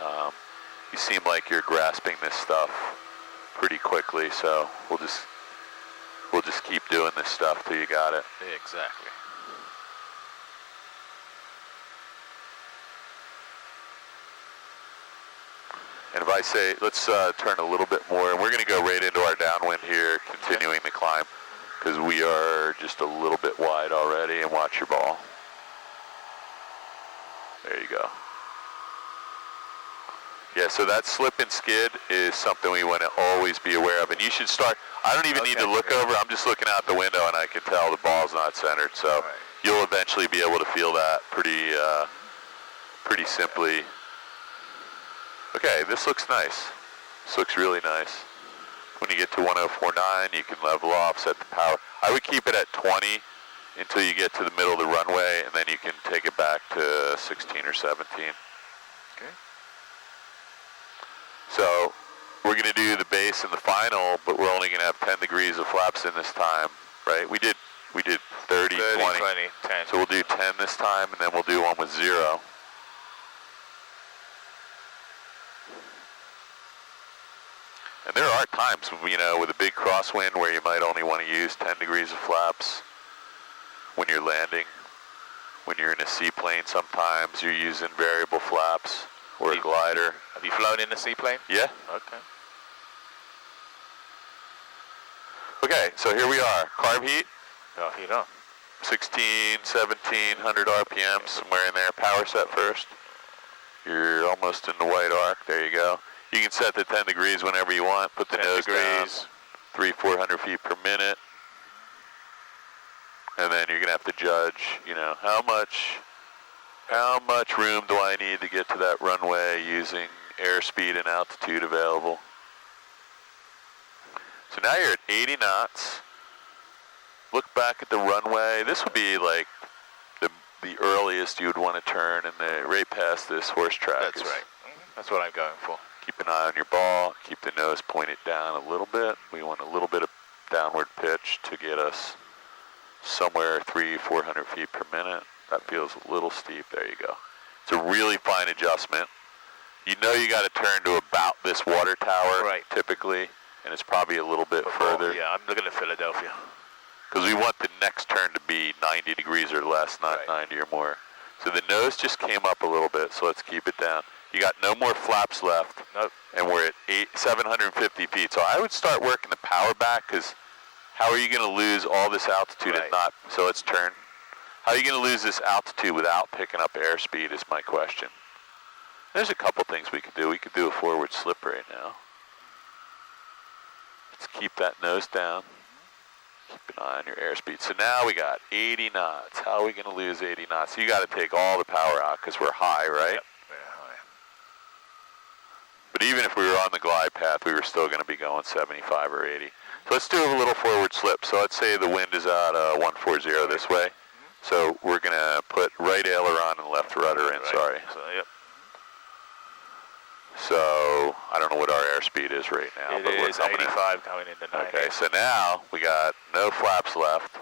you seem like you're grasping this stuff pretty quickly, so we'll just keep doing this stuff till you got it. Exactly. And if I say, let's turn a little bit more, and we're going to go right into our downwind here, continuing the climb, because we are just a little bit wide already, and watch your ball. There you go. Yeah, so that slip and skid is something we want to always be aware of. And you should start, I don't even need to look over, I'm just looking out the window and I can tell the ball's not centered. So you'll eventually be able to feel that pretty simply. Okay, this looks nice. This looks really nice. When you get to 1049, you can level off, set the power. I would keep it at 20 until you get to the middle of the runway, and then you can take it back to 16 or 17. Okay. So we're going to do the base and the final, but we're only going to have 10 degrees of flaps in this time, right? We did 30, 20. 20, 10. So we'll do 10 this time, and then we'll do one with 0. And there are times, with a big crosswind where you might only want to use 10 degrees of flaps when you're landing. When you're in a seaplane, sometimes you're using variable flaps or a glider. Have you flown in a seaplane? Yeah. Okay. Okay, so here we are. Carb heat. Oh, heat up. 16, 1700 RPM, somewhere in there. Power set first. You're almost in the white arc. There you go. You can set the 10 degrees whenever you want. Put the nose down. 300-400 feet per minute. And then you're going to have to judge, how much room do I need to get to that runway using airspeed and altitude available. So now you're at 80 knots. Look back at the runway. This would be like the earliest you would want to turn, and right past this horse track. That's right. That's what I'm going for. Keep an eye on your ball. Keep the nose pointed down a little bit. We want a little bit of downward pitch to get us somewhere 300-400 feet per minute. That feels a little steep. There you go. It's a really fine adjustment. You know you got to turn to about this water tower, typically, and it's probably a little bit further. Yeah, I'm looking at Philadelphia. Because we want the next turn to be 90 degrees or less, not 90 or more. So the nose just came up a little bit, so let's keep it down. You got no more flaps left, and we're at 750 feet. So I would start working the power back, because how are you going to lose all this altitude and not, so let's turn. How are you going to lose this altitude without picking up airspeed is my question. There's a couple things we could do. We could do a forward slip right now. Let's keep that nose down. Keep an eye on your airspeed. So now we got 80 knots. How are we going to lose 80 knots? So you got to take all the power out because we're high, right? Yep, we're high. But even if we were on the glide path, we were still going to be going 75 or 80. So let's do a little forward slip. So let's say the wind is at 140 this way. So we're going to put right aileron and left rudder in, sorry. So, yep. So I don't know what our airspeed is right now. It is 85 going into 90. Okay, so now we got no flaps left.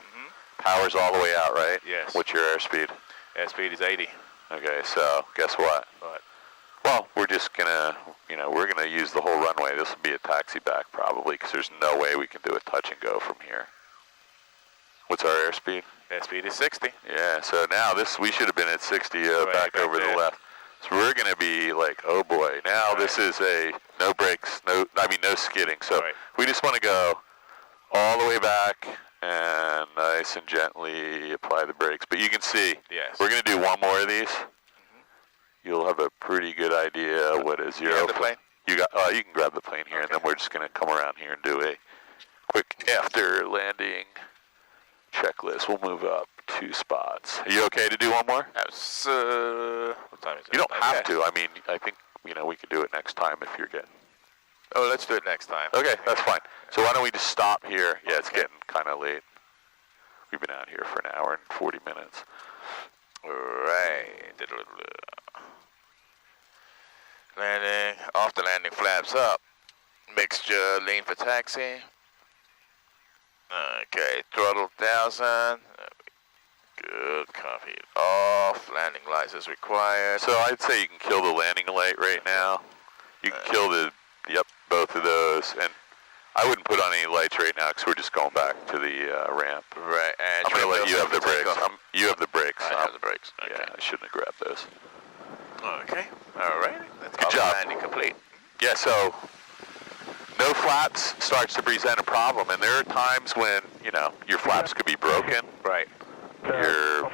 Power's all the way out, right? Yes. What's your airspeed? Airspeed is 80. Okay, so guess what? What? Well, we're just gonna, we're gonna use the whole runway. This will be a taxi back probably, because there's no way we can do a touch and go from here. What's our airspeed? Airspeed is 60. Yeah, so now we should have been at 60 back over the left. So we're going to be like, oh boy, now this is no brakes, no skidding. So we just want to go all the way back and nice and gently apply the brakes. But you can see, we're going to do one more of these. You'll have a pretty good idea what a zero. You have the plane? You can grab the plane here, and then we're just going to come around here and do a quick after landing checklist. We'll move up 2 spots. Are you okay to do one more? What time is it? You don't have to. I mean, I think, we could do it next time if you're getting... Oh, let's do it next time. Okay, that's fine. So why don't we just stop here? Yeah, it's getting kind of late. We've been out here for an hour and 40 minutes. Right. Landing. After landing, flaps up. Mixture, lean for taxi. Okay, throttle 1,000. Good, copy it off. Landing lights is required. So I'd say you can kill the landing light right now. You can kill both of those. And I wouldn't put on any lights right now because we're just going back to the ramp. Right, and I'm going to let you have the brakes. You have the brakes. I have the brakes. Okay. Yeah, I shouldn't have grabbed those. Okay, all right. Good job. Landing complete. Yeah, so no flaps starts to present a problem, and there are times when, your flaps could be broken. Right. Your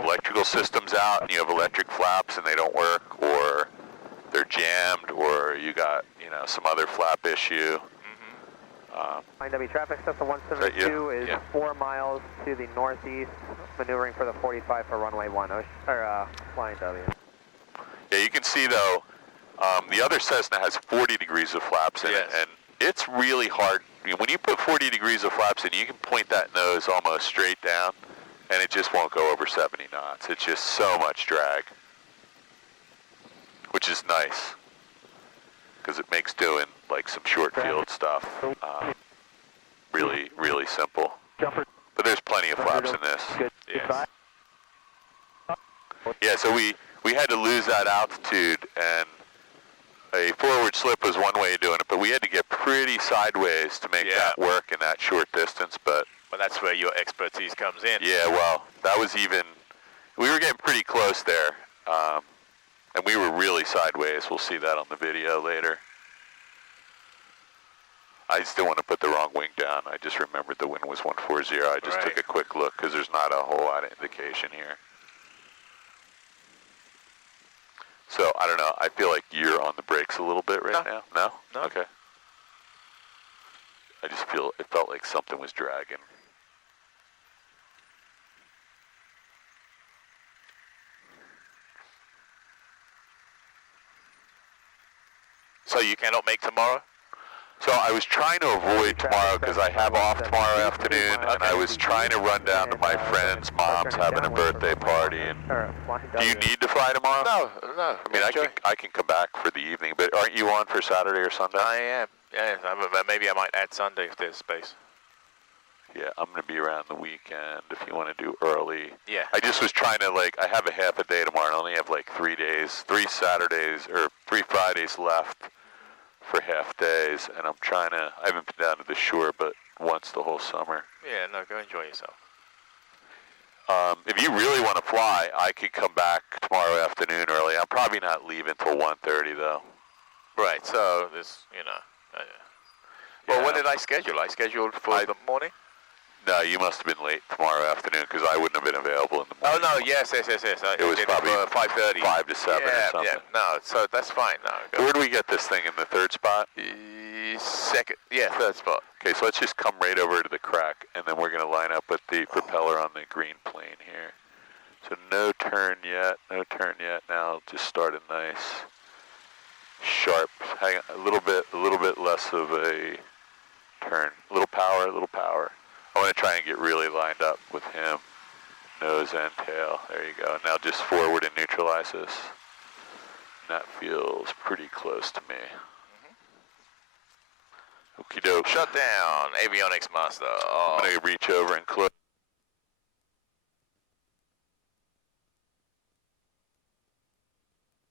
electrical system's out, and you have electric flaps, and they don't work, or they're jammed, or you got, some other flap issue. IW traffic, Cessna 172 is 4 miles to the northeast, maneuvering for the 45 for runway 1, flying W. Yeah, you can see, though, the other Cessna has 40 degrees of flaps in it, and it's really hard. When you put 40 degrees of flaps in, you can point that nose almost straight down, and it just won't go over 70 knots. It's just so much drag, which is nice, because it makes doing, like, some short field stuff really, really simple. But there's plenty of flaps in this. Yes. Yeah, so we had to lose that altitude, and a forward slip was one way of doing it, but we had to get pretty sideways to make that work in that short distance. But that's where your expertise comes in. Yeah, well, that was we were getting pretty close there, and we were really sideways. We'll see that on the video later. I just didn't want to put the wrong wing down. I just remembered the wind was 140. I just took a quick look because there's not a whole lot of indication here. So, I don't know. I feel like you're on the brakes a little bit right now. No? No. Okay. I just it felt like something was dragging. So you cannot make tomorrow? So I was trying to avoid tomorrow because I have off tomorrow afternoon, and I was trying to run down to my friend's mom's having a birthday party. And do you need to fly tomorrow? No. I mean, I can come back for the evening, but aren't you on for Saturday or Sunday? I am. Yeah, maybe I might add Sunday if there's space. Yeah, I'm going to be around the weekend if you want to do early. Yeah. I just was trying to, like, I have a half a day tomorrow, and I only have, like, 3 days, 3 Saturdays, or 3 Fridays left for half days, and I'm trying to, I haven't been down to the shore, but once the whole summer. Yeah, no, go enjoy yourself. If you really want to fly, I could come back tomorrow afternoon early. I'm probably not leaving till 1:30, though. Right, so this, you know. Well, when did I schedule? I scheduled for the morning? No, you must have been late tomorrow afternoon because I wouldn't have been available in the morning. Oh, no, yes. It was probably 5:30. 5 to 7 or something. Yeah, no, so that's fine. No, where do we get this thing, in the third spot? Third spot. Okay, so let's just come right over to the crack, and then we're going to line up with the propeller on the green plane here. So no turn yet. Now just start a nice, sharp, hang on, a little bit less of a turn. A little power. I want to try and get really lined up with him. Nose and tail. There you go. Now just forward and neutralize this. That feels pretty close to me. Okie doke. Shut down, avionics master. I'm going to reach over and close.